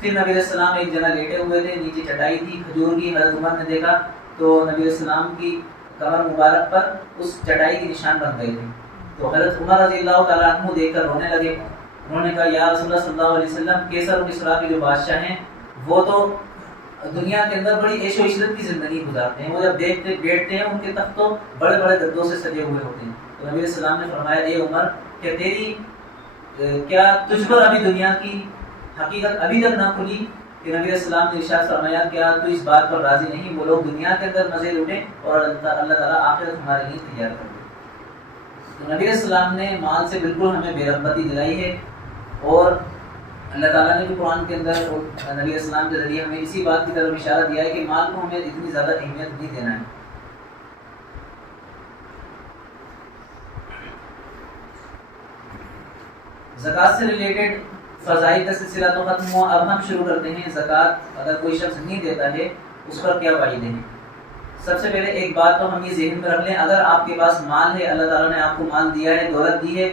پھر نبی علیہ السلام ایک جگہ لیٹے ہوئے تھے, نیچے چٹائی تھی کھجور کی. حضرت عمر نے دیکھا تو نبی علیہ السلام کی کمر مبارک پر اس چٹائی کے نشان بن گئے تھے. تو حضرت عمر رضی اللہ تعالیٰ عنہ دیکھ کر رونے لگے. انہوں نے کہا یا رسول اللہ صلی اللہ علیہ وسلم, کیسر و کسریٰ کے جو بادشاہ ہیں وہ تو دنیا کے اندر بڑی عیش و عشرت کی زندگی گزارتے ہیں, وہ جب دیکھتے بیٹھتے ہیں ان کے تخت تو بڑے بڑے گدوں سے سجے ہوئے ہوتے ہیں. تو نبی علیہ السلام نے فرمایا اے عمر کیا تجھ پر ابھی دنیا کی حقیقت ابھی تک نہ کھلی؟ کہ نبی علیہ السلام نے ارشاد فرمایا کیا تو اس بات پر راضی نہیں وہ لوگ دنیا کے اندر مزے لوٹیں اور اللہ تعالیٰ آخرت ہمارے لیے تیار کر دے. تو نبی علیہ السلام نے مال سے بالکل ہمیں بے رغبتی دلائی ہے, اور اللہ تعالیٰ نے بھی قرآن کے اندر نبی علیہ السلام کے ذریعے ہمیں اسی بات کی طرف اشارہ دیا ہے کہ مال کو ہمیں اتنی زیادہ اہمیت نہیں دینا ہے. زکوٰۃ سے ریلیٹڈ فضائل کا سلسلہ تو ختم ہوا. اب ہم شروع کرتے ہیں زکوٰۃ اگر کوئی شخص نہیں دیتا ہے اس پر کیا فائدے ہیں. سب سے پہلے ایک بات تو ہم یہ ذہن میں رکھ لیں, اگر آپ کے پاس مال ہے, اللہ تعالیٰ نے آپ کو مال دیا ہے, دولت دی ہے,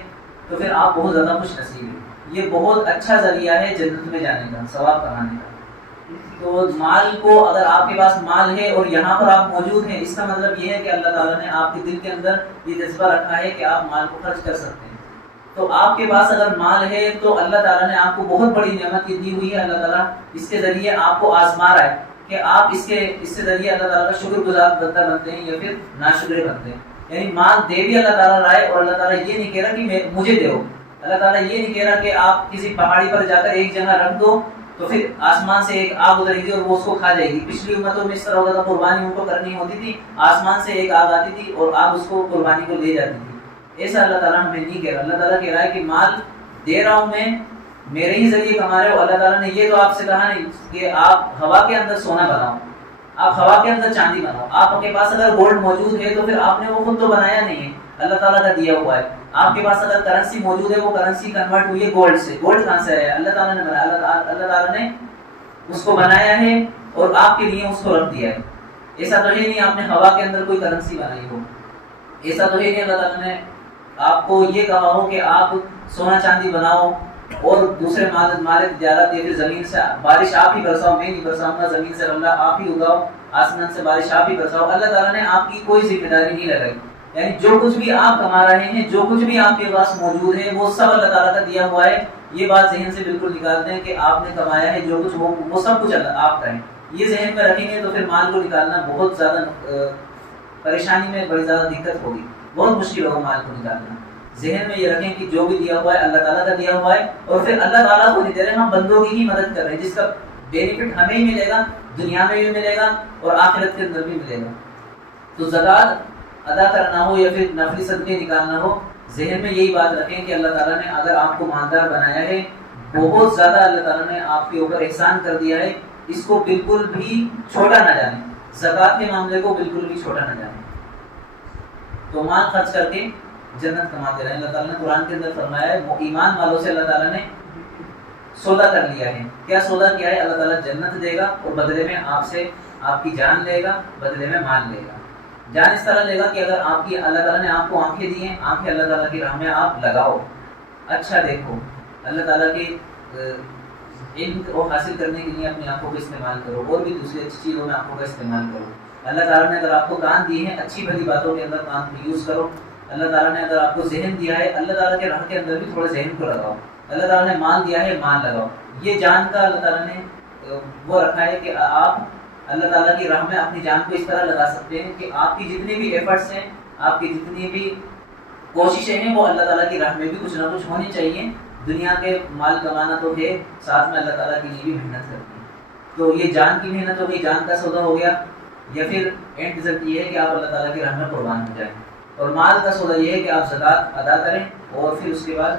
تو پھر آپ بہت زیادہ خوش نصیب ہیں. یہ بہت اچھا ذریعہ ہے جنت میں جانے کا, ثواب کمانے کا. تو مال کو اگر آپ کے پاس مال ہے اور یہاں پر آپ موجود ہیں، اس کا مطلب یہ ہے کہ اللہ تعالیٰ نے آپ کے دل کے اندر یہ جذبہ رکھا ہے کہ آپ مال کو خرچ کر سکتے ہیں۔ تو آپ کے پاس اگر مال ہے تو اللہ تعالیٰ نے آپ کو بہت بڑی نعمت دی ہوئی ہے، اللہ تعالیٰ اس کے ذریعے آپ کو آزما رہا ہے کہ آپ اس سے ذریعے اللہ تعالیٰ کا شکر گزار بندہ بنتے ہیں یا پھر ناشکرے بنتے ہیں۔ یعنی مال دے بھی اللہ تعالیٰ رہا ہے، اور اللہ تعالیٰ یہ نہیں کہہ رہا کہ مجھے دو، اللہ تعالیٰ یہ نہیں کہہ رہا کہ آپ کسی پہاڑی پر جا کر ایک جگہ رکھ دو تو پھر آسمان سے ایک آگ اترے گی اور وہ اس کو کھا جائے گی۔ پچھلی امتوں میں اس طرح ہوتا تھا، قربانی ان کو کرنی ہوتی تھی، آسمان سے ایک آگ آتی تھی اور آگ اس کو قربانی کو لے جاتی تھی۔ ایسا اللہ تعالیٰ ہمیں نہیں کہہ رہا، اللہ تعالیٰ کہہ رہا ہے کہ مال دے رہا ہوں میں، میرے ہی ذریعے کما رہے ہو۔ اللہ تعالیٰ نے یہ تو آپ سے کہا نہیں کہ آپ ہوا کے اندر سونا بناؤ، آپ ہوا کے اندر چاندی بناؤ۔ آپ کے پاس اگر گولڈ موجود ہے تو پھر آپ نے وہ خود تو بنایا نہیں ہے، اللہ تعالیٰ کا دیا ہوا ہے۔ آپ کے پاس اگر کرنسی موجود ہے، وہ کرنسی کنورٹ ہوئی ہے گولڈ سے، گولڈ کہاں سے ہے؟ اللہ تعالیٰ نے بنایا، اللہ تعالیٰ نے اس کو بنایا ہے اور آپ کے لیے اس کو رکھ دیا ہے۔ ایسا تو ہے نہیں آپ نے ہوا کے اندر کوئی کرنسی بنائی ہو، ایسا تو ہے نہیں اللہ تعالیٰ نے آپ کو یہ کہا ہو کہ آپ سونا چاندی بناؤ اور دوسرے مال تجارت یا پھر زمین سے بارش آپ ہی برساؤ، میں نہیں برساؤں گا، زمین سے غلہ آپ ہی اگاؤ، آسمان سے بارش آپ ہی برساؤ۔ اللہ تعالیٰ نے آپ کی کوئی ذمہ داری نہیں لگائی، یعنی جو کچھ بھی آپ کما رہے ہیں، جو کچھ بھی آپ کے پاس موجود ہے، وہ سب اللہ تعالیٰ کا دیا ہوا ہے۔ یہ بات ذہن سے بالکل نکالتے ہیں کہ آپ نے کمایا ہے جو کچھ وہ سب کچھ آپ کا ہے۔ یہ ذہن میں رکھیں گے تو پھر مال کو نکالنا بہت زیادہ پریشانی میں بڑی زیادہ دقت ہوگی، بہت مشکل ہوگا مال کو نکالنا۔ ذہن میں یہ رکھیں کہ جو بھی دیا ہوا ہے اللہ تعالیٰ کا دیا ہوا ہے، اور پھر اللہ تعالیٰ کو نہیں دے رہے، ہم بندوں کی ہی مدد کر رہے ہیں، جس کا بینیفٹ ہمیں ہی ملے گا، دنیا میں بھی ملے گا اور آخرت کے اندر بھی ملے گا۔ تو زکوٰۃ ادا کرنا ہو یا پھر نفلی صدقے نکالنا ہو، ذہن میں یہی بات رکھیں کہ اللہ تعالیٰ نے اگر آپ کو مالدار بنایا ہے، بہت زیادہ اللہ تعالیٰ نے آپ کے اوپر احسان کر دیا ہے، اس کو بالکل بھی چھوٹا نہ جانیں، زکوٰۃ کے معاملے کو بالکل بھی چھوٹا نہ جانیں۔ تو مال خرچ کر کے جنت کماتے رہے۔ اللہ تعالیٰ نے قرآن کے اندر فرمایا ہے، ایمان والوں سے اللہ تعالیٰ نے سودا کر لیا ہے۔ کیا سودا کیا ہے؟ اللہ تعالیٰ جنت دے گا اور بدلے میں آپ سے آپ کی جان لے گا، بدلے میں مال لے گا۔ جان اس طرح لے گا کہ اگر آپ کی اللہ تعالیٰ نے آپ کو آنکھیں دی ہیں، آنکھیں اللہ تعالیٰ کی راہ میں آپ لگاؤ، اچھا دیکھو، اللہ تعالیٰ کے علم کو حاصل کرنے کے لیے اپنی آنکھوں کا استعمال کرو، اور بھی دوسری اچھی چیزوں میں آنکھوں کا استعمال کرو۔ اللہ تعالیٰ نے اگر آپ کو کان دیے ہیں، اچھی بھلی باتوں کے اندر کان کو یوز کرو۔ اللہ تعالیٰ نے اگر آپ کو ذہن دیا ہے، اللہ تعالیٰ کے راہ کے اندر بھی تھوڑے ذہن کو لگاؤ۔ اللہ تعالیٰ نے مال دیا ہے، مال لگاؤ۔ یہ جان کا اللہ تعالیٰ نے وہ رکھا ہے کہ آپ اللہ تعالیٰ کی راہ میں اپنی جان کو اس طرح لگا سکتے ہیں کہ آپ کی جتنی بھی ایفرٹس ہیں، آپ کی جتنی بھی کوششیں ہیں، وہ اللہ تعالیٰ کی راہ میں بھی کچھ نہ کچھ ہونی چاہیے۔ دنیا کے مال کمانا تو ہے، ساتھ میں اللہ تعالیٰ کے لیے بھی محنت کرنی ہے۔ تو یہ جان کی محنت ہو گئی، جان کا سودا ہو گیا، یا پھر اینڈ رزلٹ یہ ہے کہ آپ اللہ تعالیٰ کی راہ میں قربان ہو جائیں۔ اور مال کا سودا یہ ہے کہ آپ زکوٰۃ ادا کریں اور پھر اس کے بعد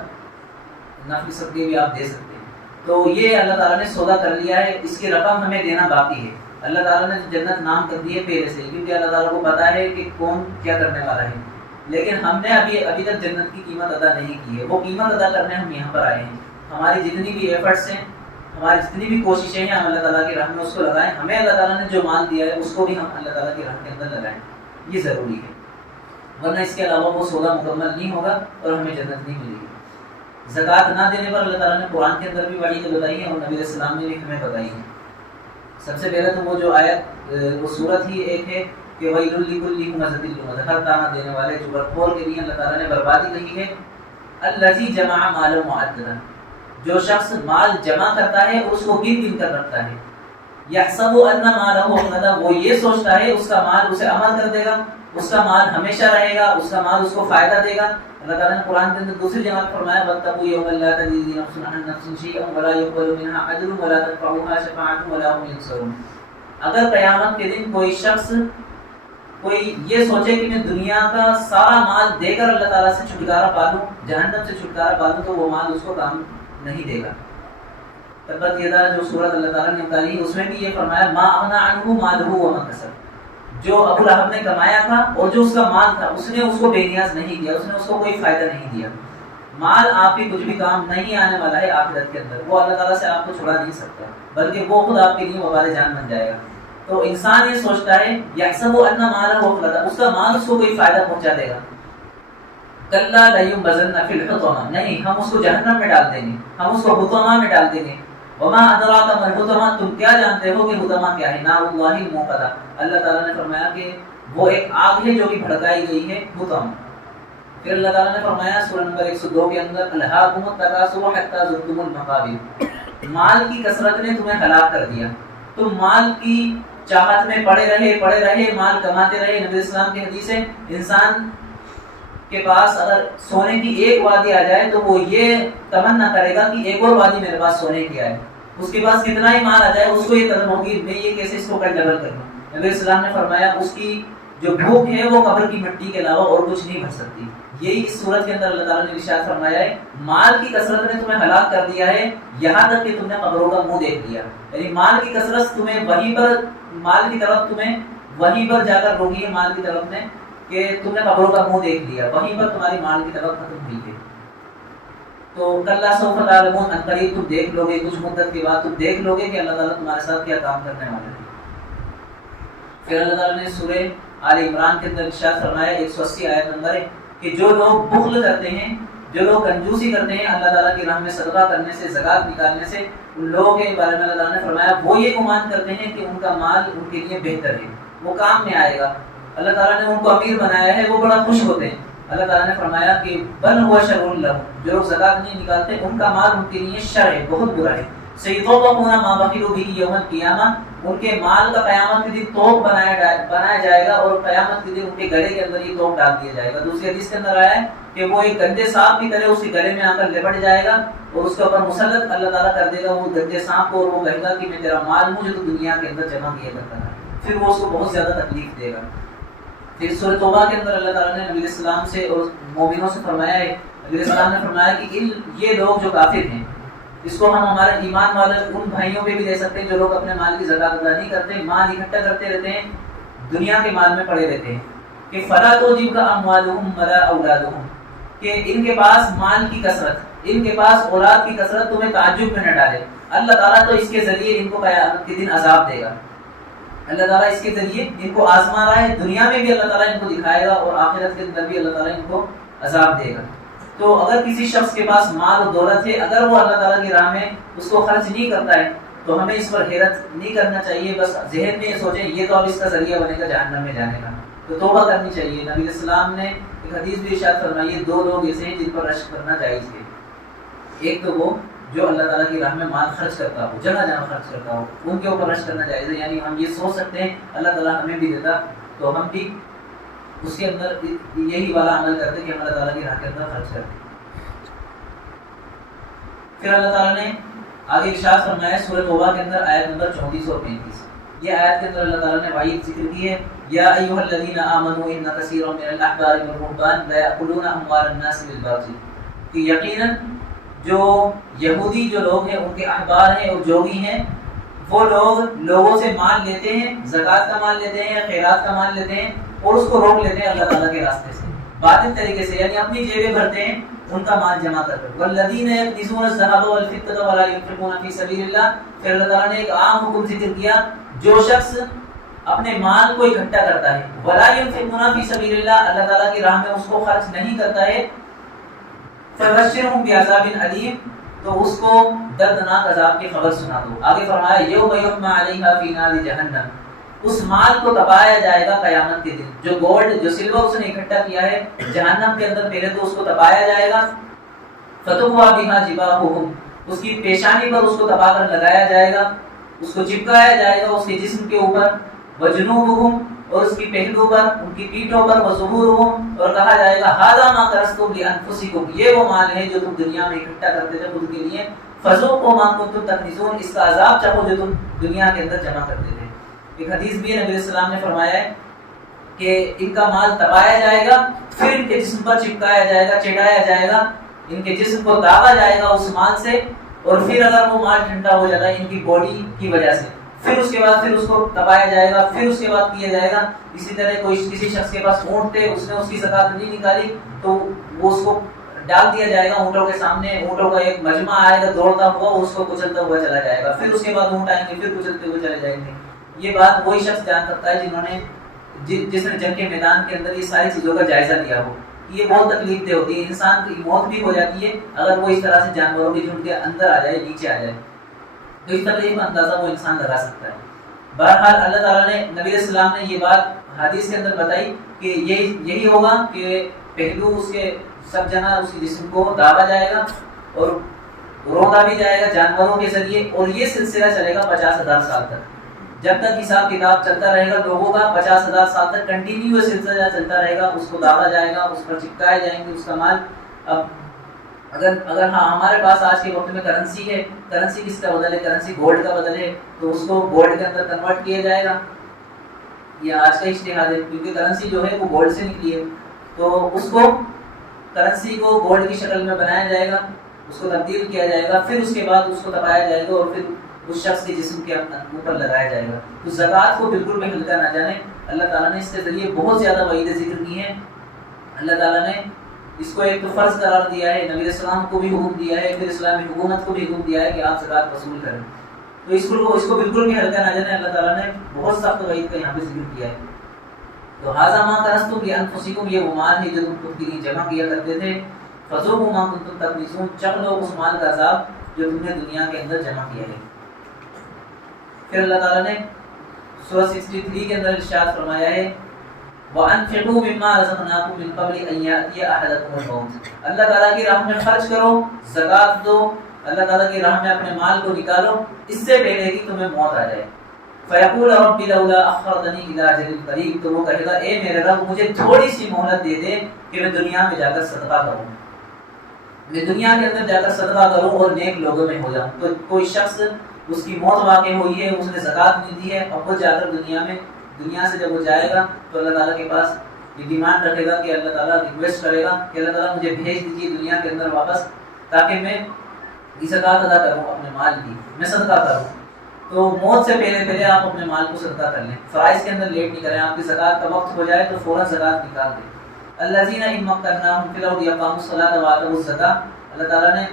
نفلی صدقے بھی آپ دے سکتے ہیں۔ تو یہ اللہ تعالیٰ نے سودا کر لیا ہے، اس کی رقم ہمیں دینا باقی ہے۔ اللہ تعالیٰ نے جنت نام کر دی ہے پہلے سے، کیونکہ اللہ تعالیٰ کو پتا ہے کہ کون کیا کرنے والا ہے، لیکن ہم نے ابھی تک جنت کی قیمت ادا نہیں کی ہے۔ وہ قیمت ادا کرنے ہم یہاں پر آئے ہیں۔ ہماری جتنی بھی ایفرٹس ہیں، ہماری جتنی بھی کوششیں ہیں، ہم اللہ تعالیٰ کی راہ میں اس کو لگائیں۔ ہمیں اللہ تعالیٰ نے جو مال دیا ہے اس کو بھی ہم اللہ تعالیٰ کی راہ کے اندر لگائیں، یہ ضروری ہے، ورنہ اس کے علاوہ وہ سودا مکمل نہیں ہوگا اور ہمیں جنت نہیں ملے گی۔ زکوٰۃ نہ دینے پر اللہ تعالیٰ نے قرآن کے اندر بھی وعید بتائی ہے اور نبی علیہ السلام نے بھی ہمیں بتائی ہے۔ سب سے پہلے تو وہ جو آیت، وہ صورت ہی ایک ہے کہ وَيْلٌ لِكُلِّ هُمَزَةٍ لُمَزَةٍ، ہر تانا دینے والے چغلخور کے لیے اللہ تعالیٰ نے بربادی کہی ہے۔ الَّذِي جَمَعَ مَالًا مُعَدَّدًا، جو شخص مال جمع کرتا ہے اور اس کو گن گن کر رکھتا ہے۔ يَحْسَبُ أَنَّ مَالَهُ أَخْلَدَ، وہ یہ سوچتا ہے اس کا مال اسے عمل کر دے گا، اس کا مال ہمیشہ رہے گا، اس کا مال اس کو فائدہ دے گا۔ اللہ تعالیٰ نے قرآن کے اندر دوسری جگہ فرمایا وَاتَّقُوا يَوْمًا لَا تَجْزِي نَفْسٌ عَن نَفْسٍ شَيْئًا وَلَا يُقْبَلُ مِنْهَا عَدْلٌ وَلَا تَنفَعُهَا شَفَاعَةٌ وَلَا هُمْ يُنصَرُونَ۔ اگر قیامت کے دن کوئی شخص یہ سوچے کہ میں دنیا کا سارا مال دے کر اللہ تعالیٰ سے چھٹکارا پالوں، جہنم سے چھٹکارا پالوں، تو وہ مال اس کو کام نہیں دے گا۔ تبت یدا جو سورت اللہ تعالیٰ نے اتاری، اس میں بھی یہ فرمایا ما اغنی عنہ مالہ وما کسب، جو ابو لہب نے کمایا تھا اور جو اس کا مال تھا، اس نے اس کو بے نیاز نہیں کیا، اس نے اس کو کوئی فائدہ نہیں دیا۔ مال آپ کی کچھ بھی کام نہیں آنے والا ہے آخرت کے اندر، وہ اللہ تعالیٰ سے آپ کو چھڑا نہیں سکتا، بلکہ وہ خود آپ کے لیے وبال جان بن جائے گا۔ تو انسان یہ سوچتا ہے یحسب ان مالہ اخلد، اس کا مال اس کو کوئی فائدہ پہنچا دے گا۔ کلا لینبذن فی الحطمہ، نہیں، ہم اس کو جہنم میں ڈال دیں گے، ہم اس کو حطمہ میں ڈال دیں گے۔ وما ادراک ما الحطمہ، تم کیا جانتے ہو کہ حطمہ کیا ہے؟ نار اللہ الموقدہ، اللہ تعالیٰ نے فرمایا کہ وہ ایک آگ ہے جو کہ بھڑکائی گئی ہے، حطم۔ پھر اللہ تعالیٰ نے فرمایا سورہ نمبر 102 کے اندر الہاکم التکاثر حتی زرتم المقابر، مال کی کثرت نے تمہیں ہلاک کر دیا، تم مال کی چاہت میں پڑے رہے، مال کماتے رہے۔ نبی اسلام کی حدیث ہے انسان کے پاس اگر سونے کی ایک وادی آ جائے تو وہ یہ تمنا کرے گا کہ ایک اور وادی میرے پاس سونے کی آئے، اس کے پاس کتنا ہی مال آ جائے اس کو یہ تمنا ہوگی میں یہ کیسے اس کو ڈبل کر لوں۔ نبی اسلام نے فرمایا اس کی جو بھوک ہے وہ قبر کی مٹی کے علاوہ اور کچھ نہیں بھر سکتی۔ یہی اس صورت کے اندر اللہ تعالیٰ نے ارشاد فرمایا ہے مال کی کثرت نے تمہیں ہلاک کر دیا ہے یہاں تک کہ تم نے قبروں کا منہ دیکھ لیا، یعنی مال کی کثرت تمہیں مال کی طرف تمہیں وہیں پر جا کر روکی ہے، مال کی طرف نے کہ تم نے قبروں کا منہ دیکھ لیا، وہیں پر تمہاری مال کی طرف ختم ہوئی ہے۔ تو کل سوف تعلمون، عنقریب تم دیکھ لو گے، کچھ مدت کے بعد تم دیکھ لو گے کہ اللہ تعالیٰ تمہارے ساتھ کیا کام کرنے والے ہیں۔ پھر اللہ تعالیٰ نے سورہ آل عمران کے اندر ارشاد فرمایا 180 آیت نمبر ہے کہ جو لوگ بخل کرتے ہیں، جو لوگ کنجوسی کرتے ہیں اللہ تعالیٰ کی راہ میں صدقہ کرنے سے، زکوٰۃ نکالنے سے، ان لوگوں کے بارے میں اللہ تعالیٰ نے فرمایا وہ یہ گمان کرتے ہیں کہ ان کا مال ان کے لیے بہتر ہے، وہ کام میں آئے گا، اللہ تعالیٰ نے ان کو امیر بنایا ہے، وہ بڑا خوش ہوتے ہیں۔ اللہ تعالیٰ نے فرمایا کہ بل هو شر لهم، جو لوگ زکوٰۃ نہیں نکالتے ان کا مال ان کے لیے شر ہے، بہت برا ہے۔ سیطوقون ما بخلوا به یوم القیامہ، ان کے مال کا قیامت کے دن توق بنایا جائے گا اور قیامت کے دن ان کے گلے کے اندر یہ توق ڈال دیا جائے گا۔ دوسری حدیث کے اندر آیا ہے کہ وہ ایک گندے سانپ کی طرح اس کے گلے میں آ کر لپٹ جائے گا اور اس کے اوپر مسلط اللہ تعالیٰ کر دے گا وہ گندے سانپ کو، اور وہ کہے گا کہ میں تیرا مال ہوں جو تو دنیا کے اندر جمع کیا کرتا تھا، پھر وہ اس کو بہت زیادہ تکلیف دے گا۔ پھر سورۃ توبہ کے اندر اللہ تعالیٰ نے نبی علیہ السلام سے اور مومنوں سے فرمایا ہے، نبی علیہ السلام نے فرمایا کہ یہ لوگ جو کافر ہیں، اس کو ہم ہمارے ایمان والے ان بھائیوں پہ بھی دے سکتے ہیں جو لوگ اپنے مال کی زکوٰۃ ادا نہیں کرتے، مال اکٹھا کرتے رہتے ہیں، دنیا کے مال میں پڑے رہتے ہیں، کہ فلا تعجبک اموالہم ولا اولادہم، کہ ان کے پاس مال کی کثرت، ان کے پاس اولاد کی کثرت تمہیں تعجب میں نہ ڈالے، اللہ تعالیٰ تو اس کے ذریعے ان کو قیامت کے دن عذاب دے گا، اللہ تعالیٰ اس کے ذریعے ان کو آزما رہا ہے، دنیا میں بھی اللہ تعالیٰ ان کو دکھائے گا اور آخرت کے اندر بھی اللہ تعالیٰ ان کو عذاب دے گا۔ تو اگر کسی شخص کے پاس مال اور دولت ہے، اگر وہ اللہ تعالیٰ کی راہ میں اس کو خرچ نہیں کرتا ہے تو ہمیں اس پر حیرت نہیں کرنا چاہیے، بس ذہن میں یہ سوچیں یہ تو اب اس کا ذریعہ بنے گا جہنم میں جانے کا، تو توبہ کرنی چاہیے۔ نبی علیہ السلام نے ایک حدیث بھی ارشاد فرمائی ہے دو لوگ ایسے ہیں جن پر رشک کرنا جائز ہے، ایک تو وہ جو اللہ تعالیٰ کی راہ میں مال خرچ کرتا ہو، جگہ جگہ خرچ کرتا ہو، ان کے اوپر رشک کرنا جائز ہے، یعنی ہم یہ سوچ سکتے ہیں اللہ تعالیٰ ہمیں بھی دیتا تو ہم بھی اس کے اندر یہی والا عمل کرتے کہ ہم اللہ تعالیٰ کی راہ کے اندر خرچ کرتے۔ پھر اللہ تعالیٰ نے آگے ارشاد فرمایا سورہ توبہ کے اندر آیت نمبر 34 اور 35، یہ آیت کے اندر اللہ تعالیٰ نے وعید ذکر کی ہے یا ایھا الذین آمنوا ان کثیرا من الاحبار والرہبان لا یأکلون اموال الناس بالباطل، کہ یقیناً جو یہودی جو لوگ ہیں ان کے احبار ہیں اور جوگی ہیں، وہ لوگ لوگوں سے مال لیتے ہیں، زکوٰۃ کا مال لیتے ہیں، خیرات کا مال لیتے ہیں اور اس کو روک لیتے ہیں اللہ تعالیٰ کے راستے سے باطل طریقے سے، یعنی اپنی جیبیں بھرتے ہیں ان کا مال جمع کر کر۔ والذین یکنزون الذھب والفضة ولا ينفقون فی سبیل اللہ، پھر اللہ تعالیٰ نے ایک عام حکم ذکر کیا جو شخص اپنے مال کو اکٹھا کرتا ہے ولا ينفقون فی سبیل اللہ، اللہ تعالیٰ کی راہ میں اس کو خرچ نہیں کرتا ہے، فبشرهم بعذاب علیم، تو اس کو دردناک عذاب کی خبر سنا دو۔ آگے فرمایا یوم یحمى علیہا فی نار جہنم، اس مال کو تپایا جائے گا قیامت کے دن، جو گولڈ جو سلور اس نے اکٹھا کیا ہے جہنم کے اندر پہلے تو اس کو تپایا جائے گا، فتقوى بها جباههم، اس کی پیشانی پر اس کو تپا کر لگایا جائے گا، اس کو چپکایا جائے گا اس کے جسم کے اوپر، وجنوبهم، اور اس کی پہلو پر، ان کی پیٹھوں پر، وظہورهم، اور کہا جائے گا ھذا ما کنزتم لانفسکم، یہ وہ مال ہے جو تم دنیا میں اکٹھا کرتے تھے خود کے لیے، فذوقوا ما کنتم تکنزون، اس کا عذاب چکھو جو تم دنیا کے اندر جمع کرتے تھے۔ ایک حدیث بھی ہے نبی علیہ السلام نے فرمایا ہے کہ ان کا مال تپایا جائے گا، پھر ان کے جسم پر چپکایا جائے گا، چڑھایا جائے گا، ان کے جسم کو داغا جائے گا اس مال سے، اور پھر اگر وہ مال ٹھنڈا ہو جاتا ہے ان کی باڈی کی وجہ سے، پھر اس کے بعد پھر اس کو تپایا جائے گا، پھر اس کے بعد کیا جائے گا۔ اسی طرح کوئی کسی شخص کے پاس اونٹ تھے، اس نے اس کی زکوٰۃ نہیں نکالی تو وہ اس کو ڈال دیا جائے گا اونٹوں کے سامنے، اونٹوں کا ایک مجمع آئے گا دوڑتا ہوا، اس کو کچلتا ہوا چلا جائے گا، پھر اس کے بعد اونٹ آئیں گے، پھر کچلتے ہوئے چلے جائیں گے۔ یہ بات وہی شخص جان سکتا ہے جنہوں نے جس نے جنگ کے میدان کے اندر یہ ساری چیزوں کا جائزہ لیا ہو۔ یہ بہت تکلیف دہ ہوتی ہے، انسان کی موت بھی ہو جاتی ہے اگر وہ اس طرح سے جانوروں کے جھنڈ کے اندر آ جائے، نیچے آ جائے۔ تو اس تکلیف کا اندازہ وہ انسان لگا سکتا ہے۔ بہرحال اللہ تعالیٰ نے نبی علیہ السلام نے یہ بات حدیث کے اندر بتائی کہ یہی ہوگا کہ پہلو اس کے سب جگہ اس کے جسم کو دابا جائے گا اور روندا بھی جائے گا جانوروں کے ذریعے، اور یہ سلسلہ چلے گا 50,000 سال تک، جب تک حساب کتاب چلتا رہے گا لوگوں کا 50,000 سال تک کنٹینیو سلسلہ چلتا رہے گا، اس کو دابا جائے گا، اس پر چپکائے جائیں گے اس کا مال۔ اب اگر ہاں ہمارے پاس آج کے وقت میں کرنسی ہے، کرنسی کس کا بدل ہے؟ کرنسی گولڈ کا بدل ہے، تو اس کو گولڈ کے اندر کنورٹ کیا جائے گا، یہ آج کا اجتہاد ہے، کیونکہ کرنسی جو ہے وہ گولڈ سے نکلی ہے، تو اس کو کرنسی کو گولڈ کی شکل میں بنایا جائے گا، اس کو تبدیل کیا جائے گا، پھر اس کے بعد اس کو تپایا جائے گا اور پھر اس شخص کے جسم کے اوپر لگایا جائے گا۔ تو زکوٰۃ کو بالکل بھی ہلکا نہ جانے، اللہ تعالیٰ نے اس کے ذریعے بہت زیادہ وعید ذکر کی ہیں۔ اللہ تعالیٰ نے اس کو ایک تو فرض قرار دیا ہے، نبی علیہ السلام کو بھی حکم دیا ہے، پھر اسلامی حکومت کو بھی حکم دیا ہے کہ آپ زکوٰۃ وصول کریں، تو اس کو بالکل بھی ہلکا نہ جانے، اللہ تعالیٰ نے بہت سخت وعید کا یہاں پہ ذکر کیا ہے۔ تو ھذا ما کنزتم لانفسکم، یہ وہ مال ہے جو تم خود کے لیے جمع کیا کرتے تھے، فذوقوا ما کنتم تکنزون، چکھ لو اس مال کا عذاب جو تم نے دنیا کے اندر جمع کیا ہے۔ پھر اللہ تعالیٰ نے سورہ 63 کے اندر ارشاد فرمایا ہے وَأَنفِقُوا مِمَّا رَزَقْنَاكُم مِّن قَبْلِ أَن يَأْتِيَ أَحَدَكُمُ الْمَوْتُ، اللہ تعالیٰ کی راہ میں خرچ کرو، زکوٰۃ دو، اللہ تعالیٰ کی راہ میں اپنے مال کو نکالو اس سے پہلے کہ تمہیں موت آ جائے۔ فَيَقُولَ رَبِّ لَوْلَا أَخَّرْتَنِي إِلَىٰ أَجَلٍ قَرِيبٍ، تو وہ کہے گا اے میرے رب مجھے تھوڑی سی مہلت دے دے کہ میں دنیا میں جا کر صدقہ کروں، میں دنیا کے اندر جا کر صدقہ کروں اور نیک لوگوں میں ہو جاؤں۔ تو کوئی شخص اس کی موت واقع ہوئی ہے، اس نے زکوٰۃ نہیں دی ہے، اب وہ جا کر دنیا سے جب وہ جائے گا تو اللہ تعالیٰ کے پاس یہ ڈیمانڈ رکھے گا کہ اللہ تعالیٰ ریکویسٹ کرے گا کہ اللہ تعالیٰ مجھے بھیج دیجیے دنیا کے اندر واپس، تاکہ میں زکوٰۃ ادا کروں اپنے مال کی، میں صدقہ کروں۔ تو موت سے پہلے آپ اپنے مال کو صدقہ کر لیں، فرائض کے اندر لیٹ نہیں کریں، آپ کی زکوٰۃ کا وقت ہو جائے تو فوراً زکوٰۃ نکال دیں۔ الذین ان مکناہم فی الارض اقاموا الصلاۃ وآتوا الزکاۃ، اللہ تعالیٰ نے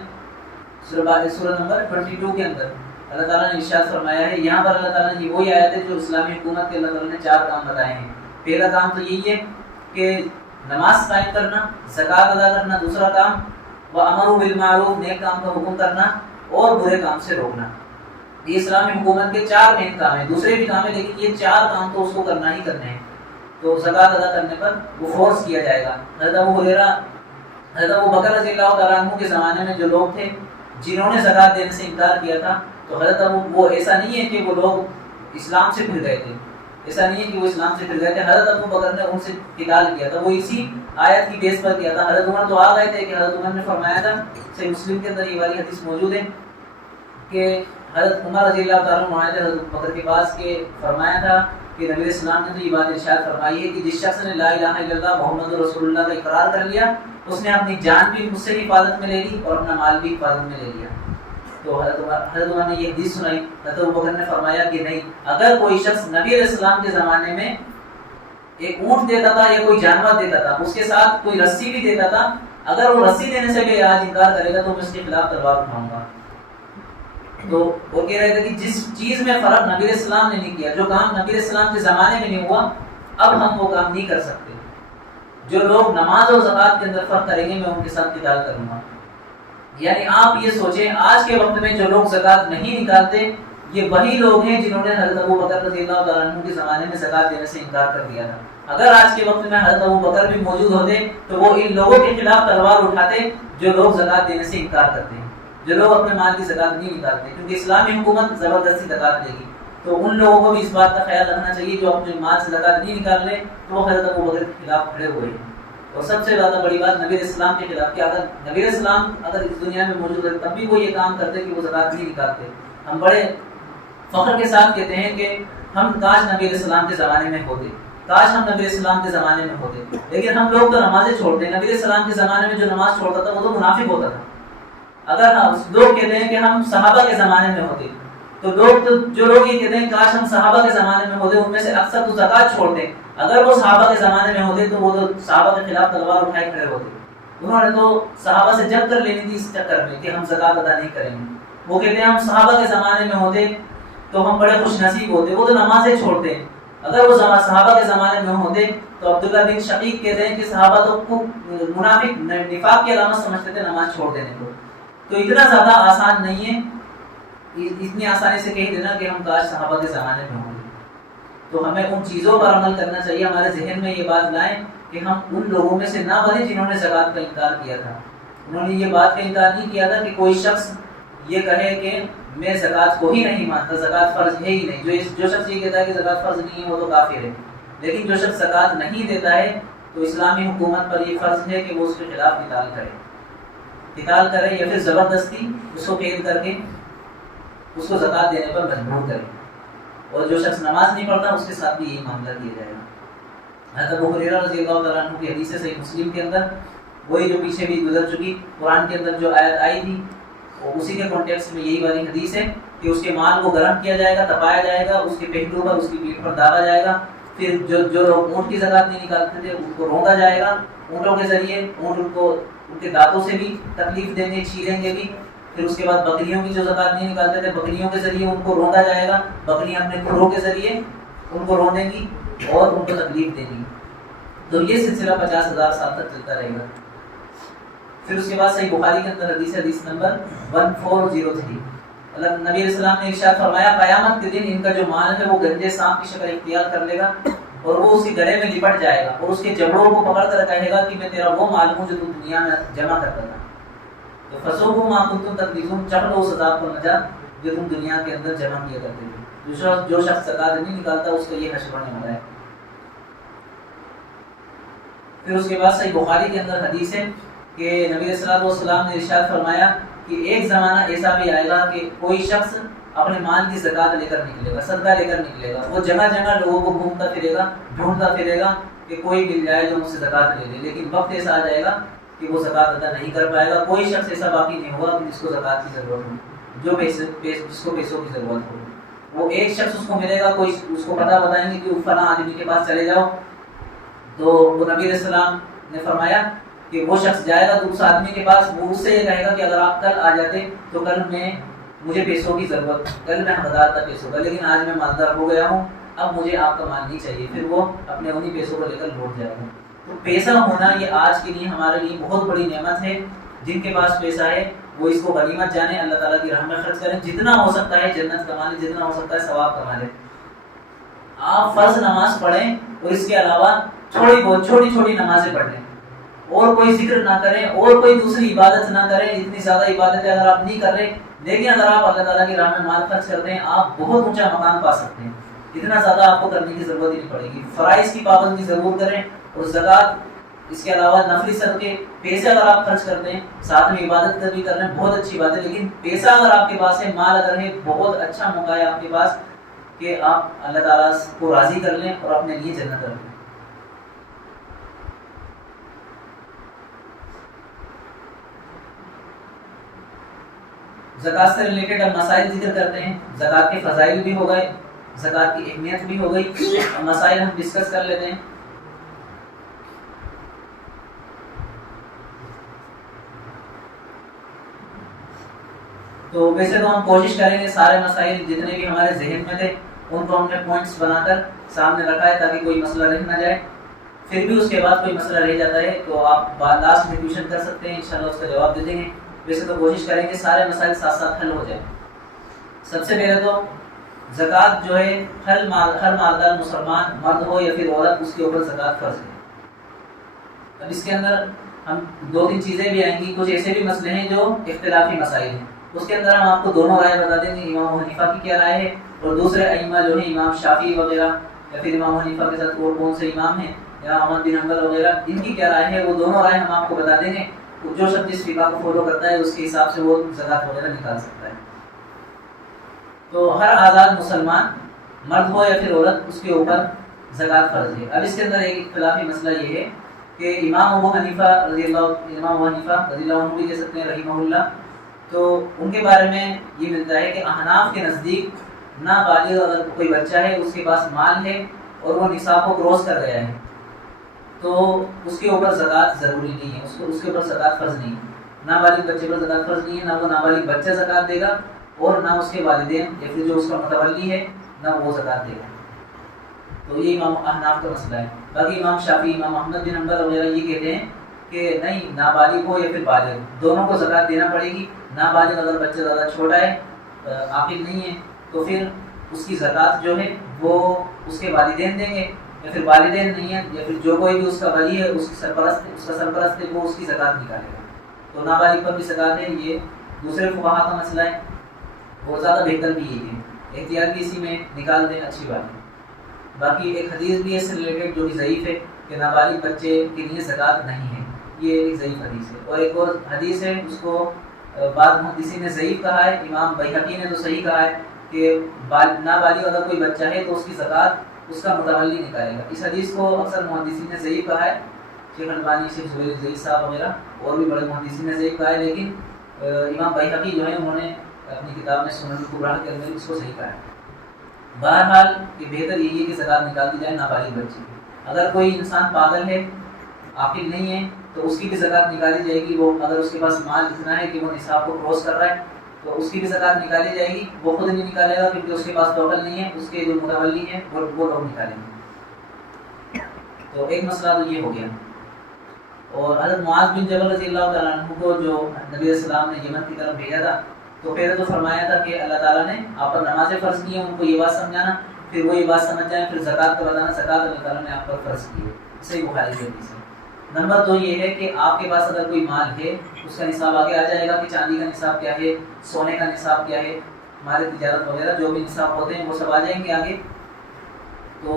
سورہ نمبر 22 کے اندر اللہ تعالیٰ نے ارشاد فرمایا ہے، یہاں پر اللہ تعالیٰ نے یہ وہی آیت ہے جو اسلامی حکومت کے اللہ تعالیٰ نے 4 کام بتائے ہیں۔ پہلا کام تو یہی ہے کہ نماز قائم کرنا، زکوٰۃ ادا کرنا، دوسرا کام وَأَمَرُوا بِالْمَعْرُوفِ، نیک کام کا حکم کرنا اور برے کام سے روکنا۔ یہ اسلامی حکومت کے 4 مین کام ہیں، دوسرے بھی کام ہیں لیکن یہ 4 کام تو اس کو کرنا ہی کرنے ہیں۔ تو زکوٰۃ ادا کرنے پر وہ فورس کیا جائے گا۔ حضرت ابو بکر رضی اللہ تعالیٰ عنہ کے زمانے میں جو لوگ تھے جنہوں نے زکوٰۃ دینے سے انکار کیا تھا، تو حضرت وہ ایسا نہیں ہے کہ وہ لوگ اسلام سے پھر گئے تھے، ایسا نہیں ہے کہ وہ اسلام سے پھر گئے تھے، حضرت ابو بکر نے ان سے قتال کیا تھا، وہ اسی آیت کی بیس پر کیا تھا۔ حضرت عمر تو آ گئے تھے کہ حضرت عمر نے فرمایا تھا، صحیح مسلم کے اندر یہ والی حدیث موجود ہے کہ حضرت عمر رضی اللہ تعالیٰ عنہ آئے تھے حضرت بکر کے پاس کہ فرمایا تھا کہ نبی علیہ السلام نے تو یہ بات ارشاد فرمائی ہے کہ جس شخص نے لا الہ الا اللہ محمد رسول اللہ کا اقرار کر لیا، اس نے اپنی جان بھی مجھ سے حفاظت میں لے لی اور اپنا مال بھی حفاظت میں لے لیا۔ تو حضرت عمر نے یہ حدیث سنائی، حضرت ابوبکر نے فرمایا کہ نہیں، اگر کوئی شخص نبی علیہ السلام کے زمانے میں ایک اونٹ دیتا تھا یا کوئی جانور دیتا تھا، اس کے ساتھ کوئی رسی بھی دیتا تھا، اگر وہ رسی دینے سے بھی آج انکار کرے گا تو میں اس کے خلاف تلوار اٹھاؤں گا۔ تو وہ کہہ رہے تھے کہ جس چیز میں فرق نبی علیہ السلام نے نہیں کیا، جو کام نبی علیہ السلام کے زمانے میں نہیں ہوا، اب ہم وہ کام نہیں کر سکتے۔ جو لوگ نماز اور زکوٰۃ کے اندر فرق کریں گے میں ان کے ساتھ قتال کروں گا۔ یعنی آپ یہ سوچیں آج کے وقت میں جو لوگ زکوٰۃ نہیں نکالتے یہ وہی لوگ ہیں جنہوں نے حضرت ابو بکر رضی اللہ تعالیٰ عنہ کے زمانے میں زکوٰۃ دینے سے انکار کر دیا تھا۔ اگر آج کے وقت میں حضرت ابو بکر بھی موجود ہوتے تو وہ ان لوگوں کے خلاف تلوار اٹھاتے جو لوگ زکوٰۃ دینے سے انکار کرتے ہیں، جو لوگ اپنے مال کی زکوٰۃ نہیں نکالتے، کیونکہ اسلامی حکومت زبردستی زکوٰۃ لے گی۔ تو ان لوگوں کو بھی اس بات کا خیال رکھنا چاہیے جو اپنے مال سے زکوٰۃ نہیں نکال لے تو وہ حضرت ابو بکر کے خلاف کھڑے ہوئے ہیں۔ اور سب سے زیادہ بڑی بات نبی علیہ السلام کے خلاف کہ اگر نبی علیہ السلام اگر اس دنیا میں موجود ہے تب بھی وہ یہ کام کرتے کہ وہ زکوٰۃ نہیں نکالتے۔ ہم بڑے فخر کے ساتھ کہتے ہیں کہ ہم کاش نبی علیہ السلام کے زمانے میں ہوتے، کاش ہم نبی علیہ السلام کے زمانے میں ہوتے، لیکن ہم لوگ تو نمازیں چھوڑتے ہیں۔ نبی علیہ السلام کے زمانے میں جو نماز چھوڑتا تھا وہ تو منافق ہوتا تھا۔ اگر لوگ کہتے ہیں کہ ہم صحابہ کے زمانے میں ہوتے تو جو لوگ یہ کہتے ہیں کاش ہم صحابہ کے زمانے میں ہوتے، ان میں سے اکثر تو زکوٰۃ چھوڑتے، اگر وہ صحابہ کے زمانے میں ہوتے تو وہ تو صحابہ کے خلاف تلوار اٹھائے کھڑے ہوتے۔ انہوں نے تو صحابہ سے جنگ کر لینی تھی اس چکر میں کہ ہم زکوٰۃ ادا نہیں کریں گے۔ وہ کہتے ہیں ہم صحابہ کے زمانے میں ہوتے تو ہم بڑے خوش نصیب ہوتے، وہ تو نمازیں چھوڑتے ہیں۔ اگر وہ صحابہ کے زمانے میں ہوتے تو عبداللہ بن شقیق کہتے ہیں کہ صحابہ تو منافق نفاق کی علامت سمجھتے تھے نماز چھوڑ دینے کو۔ تو اتنا زیادہ آسان نہیں ہے اتنی آسانی سے کہہ دینا کہ ہم کاش صحابہ کے زمانے میں ہوں گے. تو ہمیں ان چیزوں پر عمل کرنا چاہیے. ہمارے ذہن میں یہ بات لائیں کہ ہم ان لوگوں میں سے نہ بنیں جنہوں نے زکوٰۃ کا انکار کیا تھا. انہوں نے یہ بات کا انکار نہیں کیا تھا کہ کوئی شخص یہ کہے کہ میں زکوٰۃ کو ہی نہیں مانتا, زکوٰۃ فرض ہے ہی نہیں. جو شخص یہ کہتا ہے کہ زکوٰۃ فرض نہیں ہے وہ تو کافر ہے. لیکن جو شخص زکوٰۃ نہیں دیتا ہے تو اسلامی حکومت پر یہ فرض ہے کہ وہ اس کے خلاف قتال کرے یا پھر زبردستی اس کو قید کر کے اس کو زکوٰۃ دینے پر مجبور کرے. اور جو شخص نماز نہیں پڑھتا اس کے ساتھ بھی یہی معاملہ کیا جائے گا. حضرت ابو ہریرہ رضی اللہ تعالیٰ عنہ کی حدیث ہے صحیح مسلم کے اندر, وہی جو پیچھے بھی گزر چکی قرآن کے اندر جو آیت آئی تھی اور اسی کے کانٹیکسٹ میں یہی والی حدیث ہے کہ اس کے مال کو گرم کیا جائے گا, تپایا جائے گا, اس کے پہلو پر اس کی پیٹھ پر داغا جائے گا. پھر جو لوگ اونٹ کی زکوٰۃ نہیں نکالتے تھے ان کو روندا جائے گا اونٹوں کے ذریعے. اونٹ ان کو ان کے دانتوں سے بھی تکلیف دیں گے, چھیلیں گے بھی. پھر اس کے بعد بکریوں کی جو زکوٰۃ نہیں نکالتے تھے بکریوں کے ذریعے ان کو روندا جائے گا. بکریاں اپنے کھروں کے ذریعے ان کو روندیں گی اور ان کو تکلیف دیں گی. تو یہ سلسلہ 50,000 سال تک چلتا رہے گا. پھر اس کے بعد صحیح بخاری کے اندر حدیث نمبر 1403 اللہ نبی علیہ السلام نے ارشاد فرمایا قیامت کے دن ان کا جو مال ہے وہ گنجے سانپ کی شکل اختیار کر لے گا اور وہ اس کے گلے میں لپٹ جائے گا اور اس کے جبڑوں کو پکڑ کر کہے گا کہ میں تیرا وہ مال ہوں جو تم دنیا میں جمع کرتا تھا. تو فسوقوا ما کنتم تکذبون, چکھ لو اس عذاب کو نجات جو تم دنیا کے اندر جمع کیا کرتے تھے. جو شخص زکوٰۃ نہیں نکالتا اس کا یہ حشر ہونے والا ہے. پھر اس کے بعد صحیح بخاری کے اندر حدیث ہے کہ نبی علیہ السلام نے ارشاد فرمایا کہ ایک زمانہ ایسا بھی آئے گا کہ کوئی شخص اپنے مال کی زکوٰۃ لے کر نکلے گا, صدقہ لے کر نکلے گا. وہ جگہ جگہ لوگوں کو گھومتا پھرے گا, ڈھونڈتا پھرے گا کہ کوئی مل جائے جو مجھ سے زکوٰۃ لے لے. لیکن وقت ایسا آ جائے گا کہ وہ زکوٰۃ ادا نہیں کر پائے گا. کوئی شخص ایسا باقی نہیں ہوگا جس کو زکوٰۃ کی ضرورت ہو, جس کو پیسوں کی ضرورت ہو. وہ ایک شخص اس کو ملے گا, کوئی اس کو پتہ بتائیں گے کہ فلاں آدمی کے پاس چلے جاؤ. تو وہ نبی علیہ السلام نے فرمایا کہ وہ شخص جائے گا تو اس آدمی کے پاس, وہ اس سے یہ کہے گا کہ اگر آپ کل آ جاتے تو کل مجھے پیسوں کی ضرورت, کل میں حقدار تھا پیسوں کا, لیکن آج میں مالدار ہو گیا ہوں, اب مجھے آپ کا مال نہیں چاہیے. پھر وہ اپنے انہی پیسوں کو لے کر لوٹ جائے گا. تو پیسہ ہونا یہ آج کے لیے ہمارے لیے بہت بڑی نعمت ہے. جن کے پاس پیسہ ہے وہ اس کو غنیمت جانے, اللہ تعالیٰ کی راہ میں خرچ کریں. جتنا ہو سکتا ہے جنت کما لیں, جتنا ہو سکتا ہے ثواب کما لیں. آپ فرض نماز پڑھیں اور اس کے علاوہ چھوٹی چھوٹی نمازیں پڑھ لیں, اور کوئی ذکر نہ کریں, اور کوئی دوسری عبادت نہ کریں. اتنی زیادہ عبادتیں اگر آپ نہیں کر رہے, لیکن اگر آپ اللہ تعالیٰ کی راہ میں مال خرچ کرتے ہیں آپ بہت اونچا مقام پا سکتے ہیں. اتنا زیادہ آپ کو کرنے کی ضرورت ہی نہیں پڑے گی. فرائض کی پابندی ضرور کریں, اور زکوٰۃ اس کے علاوہ نفلی صدقے پیسے اگر آپ خرچ کرتے ہیں, ساتھ میں عبادت کر بھی کر رہے ہیں, بہت اچھی بات ہے. لیکن پیسہ اگر آپ کے پاس ہے, مال اگر ہے, بہت اچھا موقع ہے آپ کے پاس کہ آپ اللہ تعالیٰ کو راضی کر لیں اور اپنے لیے جنت رکھ لیں. زکوٰۃ سے ریلیٹڈ اب مسائل ذکر کرتے ہیں. زکوٰۃ کے فضائل بھی ہو گئے, زکوٰۃ کی اہمیت بھی ہو گئی, اب مسائل ہم ڈسکس کر لیتے ہیں. تو ویسے تو ہم کوشش کریں گے سارے مسائل جتنے بھی ہمارے ذہن میں تھے ان کو ہم نے پوائنٹس بنا کر سامنے رکھا ہے تاکہ کوئی مسئلہ رہ نہ جائے. پھر بھی اس کے بعد کوئی مسئلہ رہ جاتا ہے تو آپ لاسٹ میں ٹیوشن کر سکتے ہیں, انشاءاللہ اس کا جواب دے دیں گے. ویسے تو کوشش کریں کہ سارے مسائل ساتھ ساتھ حل ہو جائیں. سب سے پہلے تو زکوٰۃ جو ہے ہر مالدار مسلمان مرد ہو یا پھر عورت, اس کے اوپر زکوٰۃ فرض ہے. اب اس کے اندر ہم 2-3 چیزیں بھی آئیں گی. کچھ ایسے بھی مسئلے ہیں جو اختلافی مسائل ہیں, اس کے اندر ہم آپ کو دونوں رائے بتا دیں گے, امام حنیفہ کی کیا رائے ہے اور دوسرے ائمہ جو ہیں امام شافعی وغیرہ یا پھر امام حنیفہ کے ساتھ اور کون سے امام ہیں یا احمد بن حنبل وغیرہ, ان کی کیا رائے ہے. وہ دونوں رائے ہم آپ کو بتا دیں گے. جو شخص جس فقہ کو فالو کرتا ہے اس کے حساب سے وہ زکوٰۃ وغیرہ نکال سکتا ہے. تو ہر آزاد مسلمان مرد ہو یا پھر عورت, اس کے اوپر زکوٰۃ فرض ہے. اب اس کے اندر ایک اختلافی مسئلہ یہ ہے کہ امام ابو حنیفہ رضی اللہ عنہ بھی کہہ سکتے ہیں رحمہ اللہ, تو ان کے بارے میں یہ ملتا ہے کہ احناف کے نزدیک نابالغ اگر کوئی بچہ ہے, اس کے پاس مال ہے اور وہ نصاب کو کراس کر گیا ہے, تو اس کے اوپر زکوٰۃ ضروری نہیں ہے, اس کے اوپر زکوٰۃ فرض نہیں ہے. نابالغ بچے پر زکوٰۃ فرض نہیں ہے, نہ وہ نابالغ بچہ زکوٰۃ دے گا اور نہ اس کے والدین یا پھر جو اس کا متولی ہے نہ وہ زکوٰۃ دے گا. تو یہ امام احناف کا مسئلہ ہے. باقی امام شافعی, امام احمد بن حنبل وغیرہ یہ کہتے ہیں کہ نہیں, نابالغ ہو یا پھر بالغ, دونوں کو زکوٰۃ دینا پڑے گی. نابالغ اگر بچہ زیادہ چھوٹا ہے عاقل نہیں ہے تو پھر اس کی زکوٰۃ جو ہے وہ اس کے والدین دیں گے، یا پھر والدین نہیں ہے یا پھر جو کوئی بھی اس کا ولی ہے، اس کا سرپرست ہے، وہ اس کی زکوٰۃ نکالے گا۔ تو نابالغ پر بھی زکوٰۃ ہے، یہ دوسرے فقہا کا مسئلہ ہے، اور زیادہ بہتر بھی یہی ہے، احتیاط بھی اسی میں نکال دیں، اچھی بات ہے۔ باقی ایک حدیث بھی ہے اس سے ریلیٹڈ جو کہ ضعیف ہے کہ نابالغ بچے کے لیے زکوٰۃ نہیں ہے، یہ ایک ضعیف حدیث ہے۔ اور ایک اور حدیث ہے، اس کو بعض محدثین نے ضعیف کہا ہے، امام بیہقی نے تو صحیح کہا ہے کہ نابالغ اگر کوئی بچہ ہے تو اس کی زکوٰۃ اس کا متولی نکالے گا۔ اس حدیث کو اکثر محدثین نے ضعیف کہا ہے، شیخ البانی، شیخ زبیر ضعیف صاحب وغیرہ اور بھی بڑے محدثین نے ضعیف کہا ہے، لیکن امام بیہقی جو ہے انہوں نے اپنی کتاب میں سنن الکبریٰ کے اندر اس کو صحیح کہا ہے۔ بہرحال کہ بہتر یہی ہے کہ زکوٰۃ نکال دی جائے نابالغ بچے کی۔ اگر کوئی انسان پاگل ہے، عاقل نہیں ہے، تو اس کی بھی زکوٰۃ نکالی جائے گی۔ وہ اگر اس کے پاس مال اتنا ہے کہ وہ نصاب کو کراس کر رہا ہے تو اس کی بھی زکوٰۃ نکالی جائے گی۔ وہ خود نہیں نکالے گا کیونکہ اس کے پاس تو عقل نہیں ہے، اس کے جو متولی ہیں وہ لوگ نکالیں گے۔ تو ایک مسئلہ تو یہ ہو گیا۔ اور حضرت معاذ بن جبل رضی اللہ تعالیٰ عنہ کو جو نبی علیہ السلام نے یمن کی طرف بھیجا تھا، تو پہلے تو فرمایا تھا کہ اللہ تعالیٰ نے آپ پر نمازیں فرض کی ہیں، ان کو یہ بات سمجھانا، پھر وہ یہ بات سمجھ جائیں، پھر زکوٰۃ کا بتانا، زکوٰۃ اللہ تعالیٰ نے آپ پر فرض کی ہے۔ صحیح بخاری کی حدیث ہے۔ نمبر 2 یہ ہے کہ آپ کے پاس اگر کوئی مال ہے، اس کا نصاب آگے آ جائے گا کہ چاندی کا نصاب کیا ہے، سونے کا نصاب کیا ہے، ہمارے تجارت وغیرہ جو بھی نصاب ہوتے ہیں وہ سب آ جائیں گے آگے۔ تو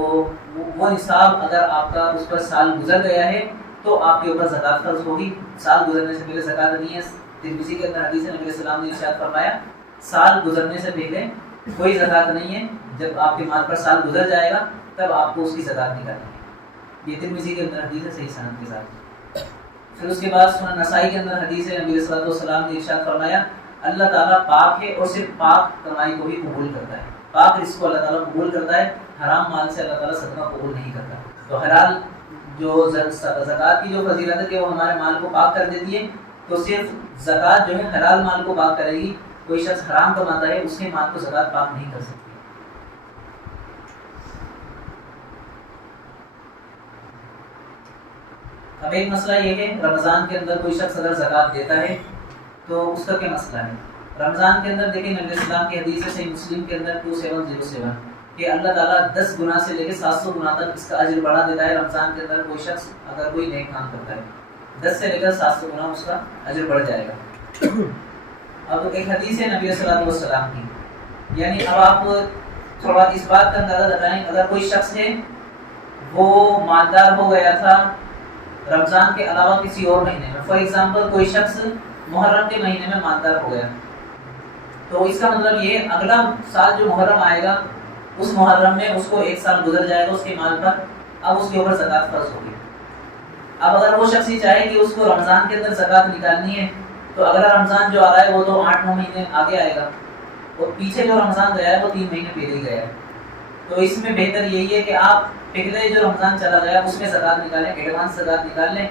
وہ نصاب اگر آپ کا اس پر سال گزر گیا ہے تو آپ کے اوپر زکوٰۃ فرض ہوگی۔ سال گزرنے سے پہلے زکوٰۃ نہیں ہے۔ ترمذی کے اندر حدیث ہے، نبی علیہ السلام نے ارشاد فرمایا سال گزرنے سے پہلے کوئی زکوٰۃ نہیں ہے، جب آپ کے مال پر سال گزر جائے گا تب آپ کو اس کی زکوٰۃ نکالنی ہے۔ یہ ترمذی کے اندر حدیث ہے، صحیح سند کے ساتھ۔ پھر اس کے بعد سنن نسائی کے اندر حدیث ہے، نبی علیہ الصلوۃ والسلام نے ارشاد فرمایا اللہ تعالیٰ پاک ہے اور صرف پاک کمائی کو ہی قبول کرتا ہے، پاک رزق کو اللہ تعالیٰ قبول کرتا ہے، حرام مال سے اللہ تعالیٰ صدقہ قبول نہیں کرتا۔ تو حلال جو زکوٰۃ کی جو فضیلت ہے کہ وہ ہمارے مال کو پاک کر دیتی ہے، تو صرف زکوٰۃ جو ہے حلال مال کو پاک کرے گی۔ کوئی شخص حرام کماتا ہے، اس کے مال کو زکوٰۃ پاک نہیں کر سکتی۔ اب ایک مسئلہ یہ ہے، رمضان کے اندر کوئی شخص اگر زکوٰۃ دیتا ہے تو اس کا کیا مسئلہ ہے؟ رمضان کے اندر دیکھیں، نبی علیہ السلام کی حدیث ہے صحیح مسلم کے اندر 2707 کہ اللہ تعالیٰ 10 گنا سے لے کے 700 گنا تک اس کا اجر بڑھا دیتا ہے۔ رمضان کے اندر کوئی شخص اگر کوئی نیک کام کرتا ہے 10 سے لے کر 700 گنا اس کا اجر بڑھ جائے گا۔ اب ایک حدیث ہے نبی صلی اللہ علیہ وسلم کی، یعنی اب آپ تھوڑا اس بات کا اندازہ لگائیں، اگر کوئی شخص ہے وہ مالدار ہو گیا تھا رمضان کے علاوہ کسی اور مہینے میں، فار ایگزامپل کوئی شخص محرم کے مہینے میں مالدار ہو گیا، تو اس کا مطلب یہ اگلا سال جو محرم آئے گا اس محرم میں اس کو 1 سال گزر جائے گا اس کے مال پر، اب اس کے اوپر زکوٰۃ فرض ہوگی۔ اب اگر وہ شخص یہ چاہے کہ اس کو رمضان کے اندر زکوٰۃ نکالنی ہے تو اگلا رمضان جو آ رہا ہے وہ تو 8-9 مہینے آگے آئے گا، اور پیچھے جو رمضان گیا ہے وہ 3 مہینے پہلے ہی گیا ہے۔ تو اس میں بہتر یہی ہے کہ آپ پہلے جو رمضان چلا گیا اس میں زکوٰۃ نکالیں، ایڈوانس زکوٰۃ نکال لیں۔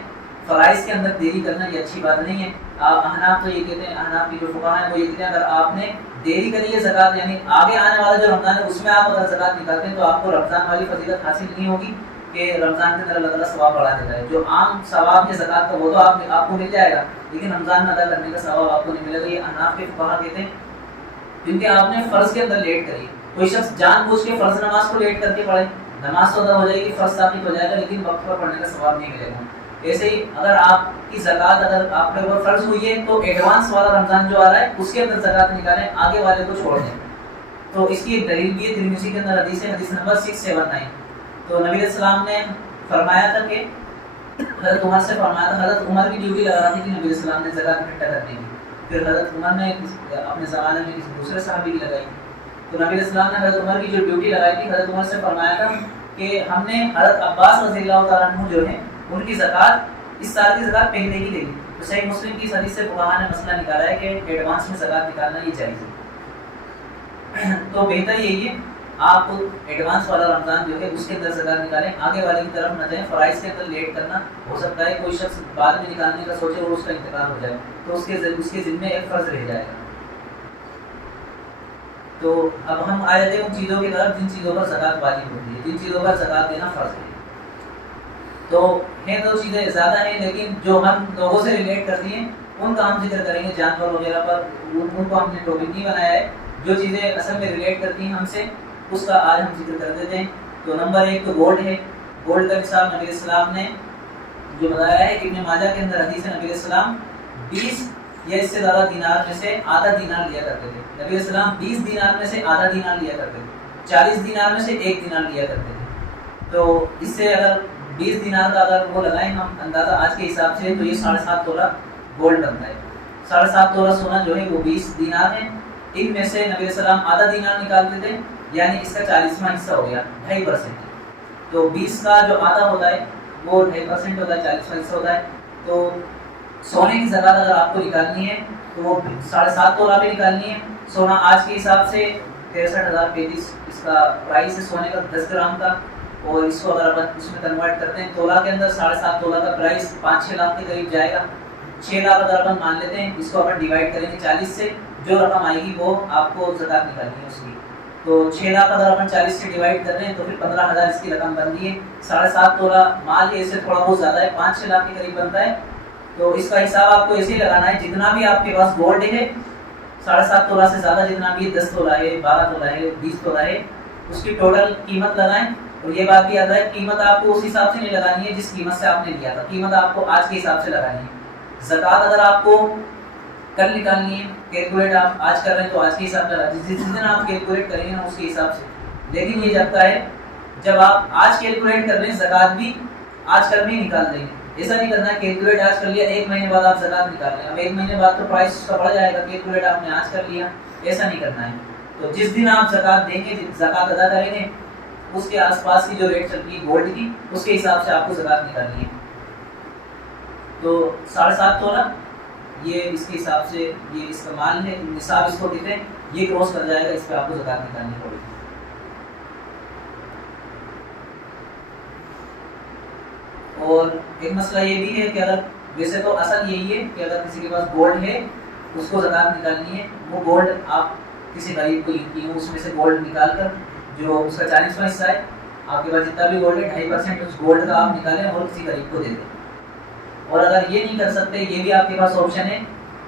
فرائض کے اندر دیری کرنا یہ اچھی بات نہیں ہے۔ احناف تو یہ کہتے ہیں، احناف کی جو فقہا ہیں وہ یہ کہتے ہیں اگر آپ نے دیری کری ہے زکوٰۃ، یعنی آگے آنے والا جو رمضان ہے اس میں آپ اگر زکوٰۃ نکالتے ہیں تو آپ کو رمضان والی فضیلت حاصل نہیں ہوگی کہ رمضان کے اندر اللہ تعالیٰ ثواب بڑھا دیتا ہے۔ جو عام ثواب ہے زکوٰۃ کا وہ تو آپ کو مل جائے گا، لیکن رمضان میں ادا کرنے کا ثواب آپ کو نہیں ملے گا۔ یہ احناف کے فقہا کہتے ہیں کیونکہ آپ نے فرض کے اندر لیٹ کری۔ کوئی شخص جان بوجھ کے فرض نماز کو لیٹ کر کے پڑھے، نماز تو ادا ہو جائے گی، فرض ثابت ہو جائے گا، لیکن وقت پر پڑھنے کا ثواب نہیں ملے گا۔ ایسے ہی اگر آپ کی زکوٰۃ اگر آپ کے اوپر فرض ہوئی ہے تو ایڈوانس والا رمضان جو آ رہا ہے اس کے اندر زکوٰۃ نکالیں، آگے والے کو چھوڑ دیں۔ تو اس کی ایک دلیل بھی ہے، ترمذی کے اندر حدیث ہے، حدیث نمبر 679۔ تو نبی علیہ السلام نے فرمایا تھا کہ حضرت عمر سے فرمایا تھا، حضرت عمر کی ڈیوٹی لگا تھی کہ نبی علیہ السلام نے زکوٰۃ اکٹھا کرنے کی، پھر حضرت عمر نے اپنے زمانے میں کسی دوسرے صحابی کی لگائی۔ تو نبی علیہ السلام نے حضرت عمر کی جو ڈیوٹی لگائی تھی، حضرت عمر سے فرمایا تھا کہ ہم نے حضرت عباس رضی اللہ تعالیٰ عنہ جو ہیں ان کی زکوٰۃ اس سال کی زکوٰۃ پہلے ہی دے دی۔ تو صحیح مسلم کی حدیث سے فقہا نے مسئلہ نکالا ہے کہ ایڈوانس میں زکوٰۃ نکالنا یہ جائز ہے۔ تو بہتر یہی ہے آپ ایڈوانس والا رمضان جو ہے اس کے اندر زکوٰۃ نکالیں، آگے والے کی طرف نہ جائیں۔ فرائض کے اندر لیٹ کرنا ہو سکتا ہے کوئی شخص بعد میں نکالنے کا سوچے اور اس کا انتقال ہو جائے تو اس کے ذمے ایک فرض رہ جائے گا۔ تو اب ہم آ جاتے ہیں ان چیزوں کی طرف جن چیزوں پر زکوٰۃ واجب ہوتی ہے، جن چیزوں پر زکوٰۃ دینا فرض ہے۔ تو ہیں دو چیزیں زیادہ ہیں، لیکن جو ہم لوگوں سے ریلیٹ کرتی ہیں ان کا ہم ذکر کریں گے۔ جانور وغیرہ پر ان کو ہم نے ٹاپک نہیں بنایا ہے، جو چیزیں اصل میں ریلیٹ کرتی ہیں ہم سے اس کا آج ہم ذکر کر دیتے ہیں. تو نمبر 1 تو گولڈ ہے. گولڈ کا نصاب نبی علیہ السلام نے جو بتایا ہے ابن ماجہ کے اندر حدیث ہے, نبی علیہ السلام 20 یا اس سے زیادہ دینار میں سے آدھا دینار لیا کرتے تھے. نبی علیہ السلام 20 دینار میں سے آدھا دینار لیا کرتے تھے, 40 دینار میں سے 1 دینار لیا کرتے تھے. تو اس سے اگر 20 دینار کا اگر وہ لگائیں ہم اندازہ آج کے حساب سے, تو یہ 7.5 تولہ گولڈ بنتا ہے. 7.5 تولہ سونا جو ہے وہ 20 دینار ہے. ان میں سے نبی علیہ السلام آدھا دینار نکالتے تھے, یعنی اس کا 40واں حصہ ہو گیا 2.5%. تو 20 کا جو آدھا ہوتا ہے وہ 2.5% ہوتا ہے, 40واں حصہ ہوتا ہے. تو سونے کی زکات اگر آپ کو نکالنی ہے تو وہ 7.5 تولہ بھی نکالنی ہے. سونا آج کے حساب سے 63,035 اس کا پرائس ہے سونے کا 10 گرام کا. اور اس کو اگر اپن اس میں کنورٹ کرتے ہیں تولہ کے اندر 7.5 تولہ کا پرائس 5-6 لاکھ کے قریب جائے گا. 6 لاکھ اگر اپن مان لیتے ہیں, اس کو اپن ڈیوائڈ کریں گے 40 سے, جو رقم آئے گی وہ آپ کو زکات نکالنی ہے اس کی. تو 6 لاکھ اگر اپن 40 سے ڈیوائڈ کر رہے ہیں تو پھر 15,000 اس کی رقم بنتی ہے. 7.5 تولہ مال ہے, اس سے تھوڑا بہت زیادہ ہے, 5-6 لاکھ کے قریب بنتا ہے. تو اس کا حساب آپ کو ایسے ہی لگانا ہے, جتنا بھی آپ کے پاس گولڈ ہے 7.5 تولہ سے زیادہ جتنا بھی 10 تولہ ہے, 12 تولہ ہے, 20 تولہ ہے, اس کی ٹوٹل قیمت لگائیں. اور یہ بات بھی یاد ہے, قیمت آپ کو اس حساب سے نہیں لگانی ہے جس قیمت سے آپ نے لیا تھا, قیمت آپ کو آج کے حساب سے لگانی ہے. زکات اگر آپ کو کل نکالنی ہے, کیلکولیٹ آپ آج کر رہے ہیں تو آج کے حساب سے لگا, جس دن آپ کیلکولیٹ کریں گے نا اس کے حساب سے. لیکن یہ جگتا ہے جب آپ آج کیلکولیٹ کر رہے ہیں زکات بھی آج کل میں نکال دیں گے. ایسا نہیں کرنا ہے کیلکولیٹ آج کر لیا 1 مہینے بعد آپ زکات نکال لیں, اب 1 مہینے بعد تو پرائس اس کا بڑھ جائے گا, کیلکولیٹ آپ نے آج کر لیا, ایسا نہیں کرنا ہے. تو جس دن آپ زکات دیں گے, زکات ادا کریں گے, اس کے آس پاس کی جو ریٹ چل رہی ہے گولڈ کی اس کے حساب سے آپ کو زکات نکالنی ہے. تو 7.5 تولہ یہ اس کے حساب سے یہ اس کا مال ہے, نصاب اس کو کہتے ہیں, یہ کراس کر جائے گا, اس پہ آپ کو زکات نکالنی پڑے گی. اور ایک مسئلہ یہ بھی ہے کہ اگر ویسے تو اصل یہی ہے کہ اگر کسی کے پاس گولڈ ہے اس کو زکات نکالنی ہے, وہ گولڈ آپ کسی غریب کو کی اس میں سے گولڈ نکال کر جو اس کا 40واں حصہ ہے, آپ کے پاس جتنا بھی گولڈ ہے 2.5% اس گولڈ کا آپ نکالیں اور کسی غریب کو دے دیں. اور اگر یہ نہیں کر سکتے, یہ بھی آپ کے پاس آپشن ہے,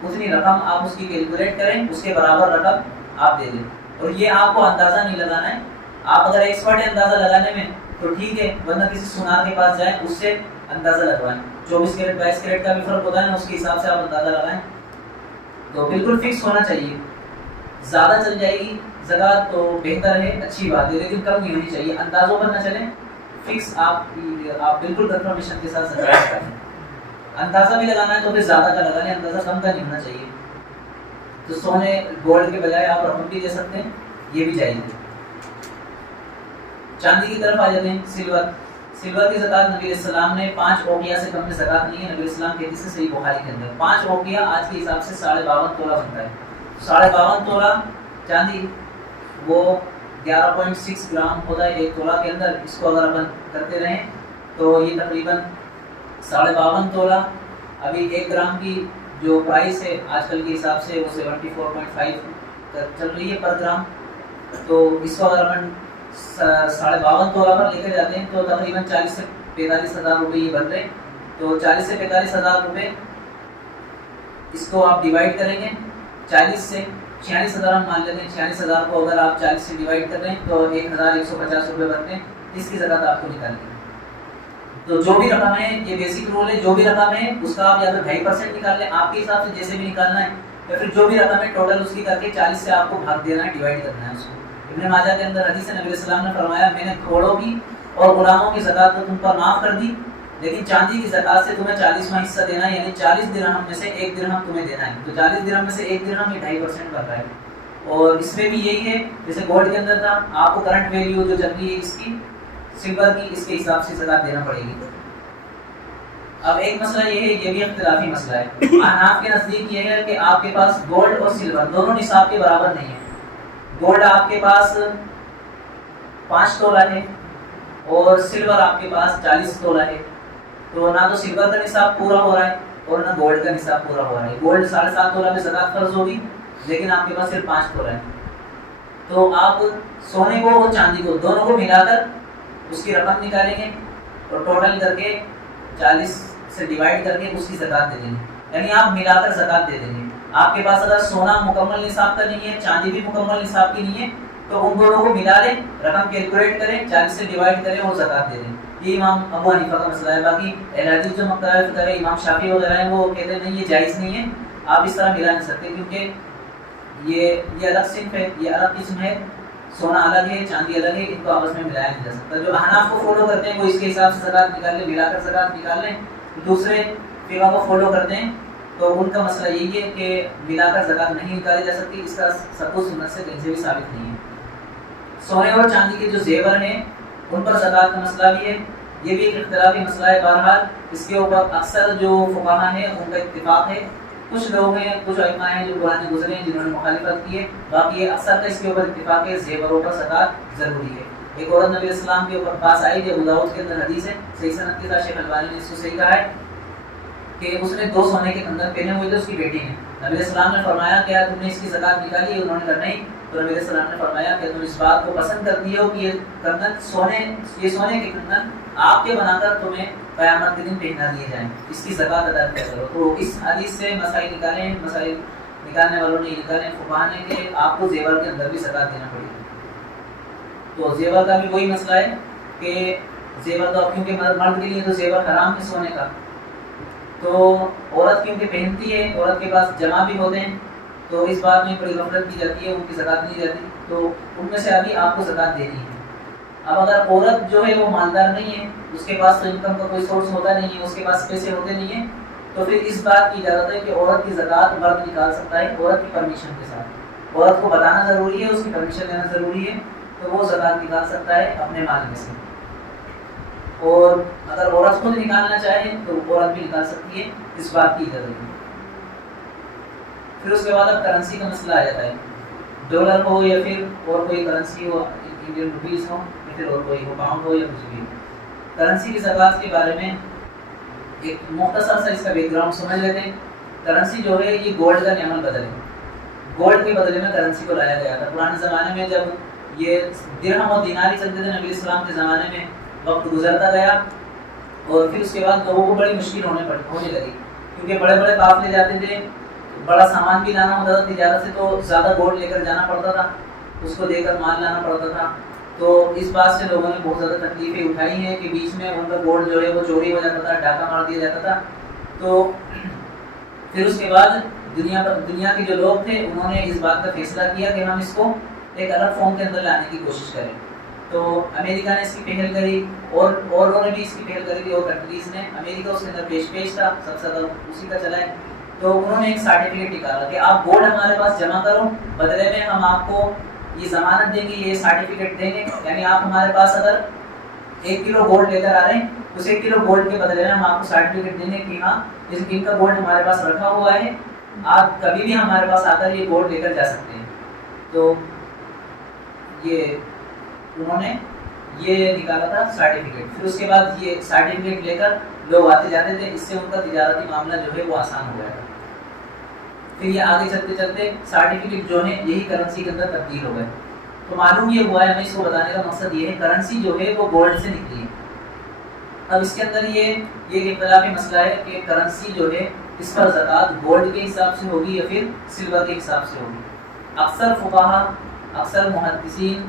اتنی رقم آپ اس کی کیلکولیٹ کریں, اس کے برابر رقم آپ دے دیں. اور یہ آپ کو اندازہ نہیں لگانا ہے, آپ اگر ایکسپرٹ ہے اندازہ لگانے میں تو ٹھیک ہے, ورنہ کسی سونار کے پاس جائیں اس سے اندازہ لگوائیں. 24 کیرٹ 22 کیرٹ کا بھی فرق ہوتا ہے نا, اس کے حساب سے آپ اندازہ لگائیں. تو بالکل فکس ہونا چاہیے, زیادہ چل جائے گی زکات تو بہتر ہے, اچھی بات ہے, لیکن کم نہیں ہونی چاہیے, اندازوں پر نہ چلیں, فکس آپ بالکل کنفرمیشن کے ساتھ زکات کریں. اندازہ بھی لگانا ہے تو پھر زیادہ کا لگانا ہے, اندازہ کم کا نہیں ہونا چاہیے. تو سونے گولڈ کے بجائے آپ رقم بھی دے سکتے ہیں, یہ بھی چاہیے. چاندی کی طرف آ جاتے ہیں. سلور کی زکات نبی علیہ السلام نے 5 اوقیہ سے کم میں زکات نہیں ہے. نبی علیہ السلام کے حدیث سے صحیح بخاری کے اندر 5 اوقیہ آج کے حساب سے 52.5 تولہ بنتا ہے. 52.5 تولہ چاندی وہ 11.6 گرام ہوتا ہے 1 تولہ کے اندر. اس کو اگر اپن کرتے رہیں تو یہ تقریباً 52.5 تولہ. ابھی 1 گرام کی جو پرائس ہے آج کل کے حساب سے وہ 74.5 چل رہی ہے پر گرام. تو اس کو اگر اپن 52.5 تولہ پر لے کے جاتے ہیں تو تقریباً 40 سے 45 ہزار روپے یہ بن رہے ہیں. تو 40 سے 45 ہزار روپے اس کو آپ ڈیوائڈ کریں گے 40 سے 46,000 ہم مان لیتے ہیں. 46,000 کو اگر آپ 40 سے ڈیوائڈ کر رہے ہیں تو 1,150 روپے بنتے ہیں. اس کی زکات آپ کو نکالنی ہے. تو جو بھی رقم ہے, یہ بیسک رول ہے, جو بھی رقم ہے اس کا آپ یا تو 2.5% نکال لیں آپ کے حساب سے جیسے بھی نکالنا ہے, یا پھر جو بھی رقم ہے ٹوٹل اس کی کر کے 40 سے آپ کو بھاگ دینا ہے, ڈیوائڈ کرنا ہے اس کو. ابن ماجہ کے اندر حدیث ہے, نبی علیہ السلام نے فرمایا میں نے گھوڑوں کی اور غلاموں کی زکات تو تم پر معاف کر دی, لیکن چاندی کی زکات سے تمہیں 40واں حصہ دینا ہے, یعنی 40 درہم میں سے 1 درہم تمہیں دینا ہے. تو 40 درہم میں سے 1 درہم یہ 2.5% بن رہا ہے. اور اس میں بھی یہی ہے جیسے گولڈ کے اندر تھا, آپ کو کرنٹ ویلیو جو چل رہی ہے اس کی سلور کی, اس کے حساب سے زکات دینا پڑے گی. اب ایک مسئلہ یہ ہے, یہ بھی اختلافی مسئلہ ہے. احناف کے نزدیک یہ ہے کہ آپ کے پاس گولڈ اور سلور دونوں نصاب کے برابر نہیں ہیں. گولڈ آپ کے پاس 5 تولہ ہے اور سلور آپ کے پاس 40 تولہ ہے. تو نہ تو سلور کا نصاب پورا ہو رہا ہے اور نہ گولڈ کا نصاب پورا ہو رہا ہے. گولڈ 7.5 تولہ میں زکات فرض ہوگی, لیکن آپ کے پاس صرف 5 تولہ ہے. تو آپ سونے کو اور چاندی کو دونوں کو ملا کر اس کی رقم نکالیں گے اور ٹوٹل کر کے 40 سے ڈیوائڈ کر کے اس کی زکات دے دیں گے, یعنی آپ ملا کر زکات دے دیں گے. آپ کے پاس اگر سونا مکمل نصاب کا نہیں ہے، چاندی بھی مکمل نصاب کی نہیں ہے، تو ان دونوں کو ملا لیں، رقم کیلکولیٹ کریں، 40 سے ڈیوائڈ کریں اور زکات دے دیں۔ یہ امام ابو حنیفہ کا مسئلہ ہے۔ باقی اہل حدیث جو مختلف کرے، امام شافعی وغیرہ ہیں، وہ کہتے ہیں نہیں یہ جائز نہیں ہے، آپ اس طرح ملا نہیں سکتے، کیونکہ یہ الگ صنف ہے، یہ الگ قسم ہے، سونا الگ ہے، چاندی الگ ہے، ان کو آپس میں ملایا نہیں جا سکتا۔ جو احناف کو فالو کرتے ہیں وہ اس کے حساب سے زکات نکال لیں، ملا کر زکات نکال لیں۔ دوسرے فقہ کو فالو کرتے ہیں تو ان کا مسئلہ یہی ہے کہ ملا کر زکات نہیں نکالی جا سکتی، اس کا ثبوت سنت سے کہیں سے بھی ثابت نہیں ہے۔ سونے اور چاندی کے جو زیور ہیں ان پر زکات کا مسئلہ بھی ہے، یہ بھی ایک اختلافی مسئلہ ہے۔ بہرحال اس کے اوپر اکثر جو فقہا ہیں ان کا اتفاق ہے، کچھ لوگ ہیں، کچھ علماء ہیں جو پرانے گزرے ہیں جنہوں نے مخالفت کی ہے، باقی اکثر کا اس کے اوپر اتفاق ہے، زیوروں پر زکات ضروری ہے۔ ایک عورت نبی اسلام کے اوپر پاس آئی تھی، ابو داؤد کے اندر حدیث ہے، صحیح سند کے ساتھ شیخ البانی نے اس کو صحیح کہا ہے کہ اس نے 2 سونے کے کنگن پہنے ہوئے تھے، اس کی بیٹی نے۔ نبی السلام نے فرمایا کیا تم نے اس کی زکات نکالی ہے؟ انہوں نے کہا نہیں۔ تو نبی السلام نے فرمایا کہ تم اس بات کو پسند کرتی ہو کہ یہ کنگن یہ سونے کے کنگن آپ کے بنا کر تمہیں قیامت کے دن پہنا دیے جائیں، اس کی زکات ادا کیا کرو۔ تو اس حدیث سے مسائل نکالے ہیں، مسائل نکالنے والوں نے یہ نکالے فقہا نے کہ آپ کو زیور کے اندر بھی زکات دینا پڑے گی۔ تو زیور کا بھی وہی مسئلہ ہے کہ زیور کا، کیونکہ مرد کے لیے تو زیور حرام ہے سونے کا، تو عورت کیونکہ پہنتی ہے، عورت کے پاس جمع بھی ہوتے ہیں، تو اس بات میں بڑی غفلت کی جاتی ہے، ان کی زکات نہیں جاتی، تو ان میں سے ابھی آپ کو زکات دینی ہے۔ اب اگر عورت جو ہے وہ مالدار نہیں ہے، اس کے پاس تو انکم کا کوئی سورس ہوتا نہیں ہے، اس کے پاس پیسے ہوتے نہیں ہیں، تو پھر اس بات کی اجازت ہے کہ عورت کی زکات مرد نکال سکتا ہے عورت کی پرمیشن کے ساتھ۔ عورت کو بتانا ضروری ہے، اس کی پرمیشن لینا ضروری ہے، تو وہ زکات نکال سکتا ہے اپنے مال میں سے۔ اور اگر عورت خود نکالنا چاہے تو عورت بھی نکال سکتی ہے، اس بات کی اجازت ہے۔ پھر اس کے بعد اب کرنسی کا مسئلہ آ جاتا ہے، ڈالر ہو یا پھر اور کوئی کرنسی ہو، انڈین روپیز ہو یا پھر اور کوئی ہو، پاؤنڈ ہو یا کچھ بھی۔ کرنسی کی زکات کے بارے میں ایک مختصر سا اس کا بیک گراؤنڈ سمجھ لیتے ہیں۔ کرنسی جو ہے یہ گولڈ کا نعمت بدل ہے، گولڈ کے بدلے میں کرنسی کو لایا گیا تھا۔ پرانے زمانے میں جب یہ درہم اور دینار ہی چلتے تھے، نبی اسلام کے زمانے میں وقت گزرتا گیا اور پھر اس کے بعد لوگوں کو بڑی مشکل ہونے لگی، کیونکہ بڑے بڑے قافلے جاتے تھے، بڑا سامان بھی لانا ہوتا تھا تجارت سے، تو زیادہ گولڈ لے کر جانا پڑتا تھا، اس کو دے کر مال لانا پڑتا تھا۔ تو اس بات سے لوگوں نے بہت زیادہ تکلیفیں اٹھائی ہیں کہ بیچ میں ان کا گولڈ جو ہے وہ چوری ہو جاتا تھا، ڈاکہ مار دیا جاتا تھا۔ تو پھر اس کے بعد دنیا کے جو لوگ تھے انہوں نے اس بات کا فیصلہ کیا کہ ہم اس کو ایک الگ فارم کے اندر لانے کی کوشش کریں۔ تو امریکہ نے اس کی پہل کری اور لوگوں نے بھی اس کی پہل کری تھی، اور کنٹریز نے۔ امریکہ اس کے اندر پیش تھا، سب سے زیادہ اسی کا چلا ہے۔ تو انہوں نے ایک سرٹیفکیٹ نکالا کہ آپ گولڈ ہمارے پاس جمع کرو، بدلے میں ہم آپ کو یہ ضمانت دیں گے، یہ سرٹیفکیٹ دیں گے، یعنی آپ ہمارے پاس اگر 1 کلو گولڈ لے کر آ رہے ہیں، اس 1 کلو گولڈ کے بدلے میں ہم آپ کو سرٹیفکیٹ دیں گے کہ ہاں ان کا گولڈ ہمارے پاس رکھا ہوا ہے، آپ کبھی بھی ہمارے پاس آ کر یہ گولڈ لے کر جا سکتے ہیں۔ تو یہ انہوں نے یہ نکالا تھا سرٹیفکیٹ۔ پھر اس کے بعد یہ سرٹیفکیٹ لے کر لوگ آتے جاتے تھے، اس سے ان کا تجارتی معاملہ جو ہے وہ آسان ہو گیا تھا۔ پھر یہ آگے چلتے چلتے سرٹیفکیٹ جو ہے یہی کرنسی کے اندر تبدیل ہو گئے۔ تو معلوم یہ ہوا ہے، ہمیں اس کو بتانے کا مقصد یہ ہے، کرنسی جو ہے وہ گولڈ سے نکلی ہے۔ اب اس کے اندر یہ اختلافی مسئلہ ہے کہ کرنسی جو ہے اس پر زکات گولڈ کے حساب سے ہوگی یا پھر سلور کے حساب سے ہوگی۔ اکثر فقہا، اکثر محدثین،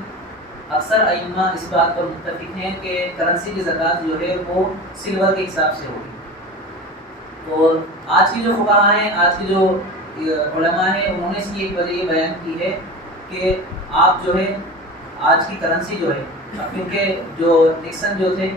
اکثر ائمہ اس بات پر متفق ہیں کہ کرنسی کی زکات جو ہے وہ سلور کے حساب سے ہوگی۔ اور آج کی جو فقہا ہیں، آج کی جو علماء ہیں، انہوں نے اس کی ایک وجہ یہ بیان کی ہے کہ آپ جو ہے آج کی کرنسی جو ہے، کیونکہ جو نکسن جو تھے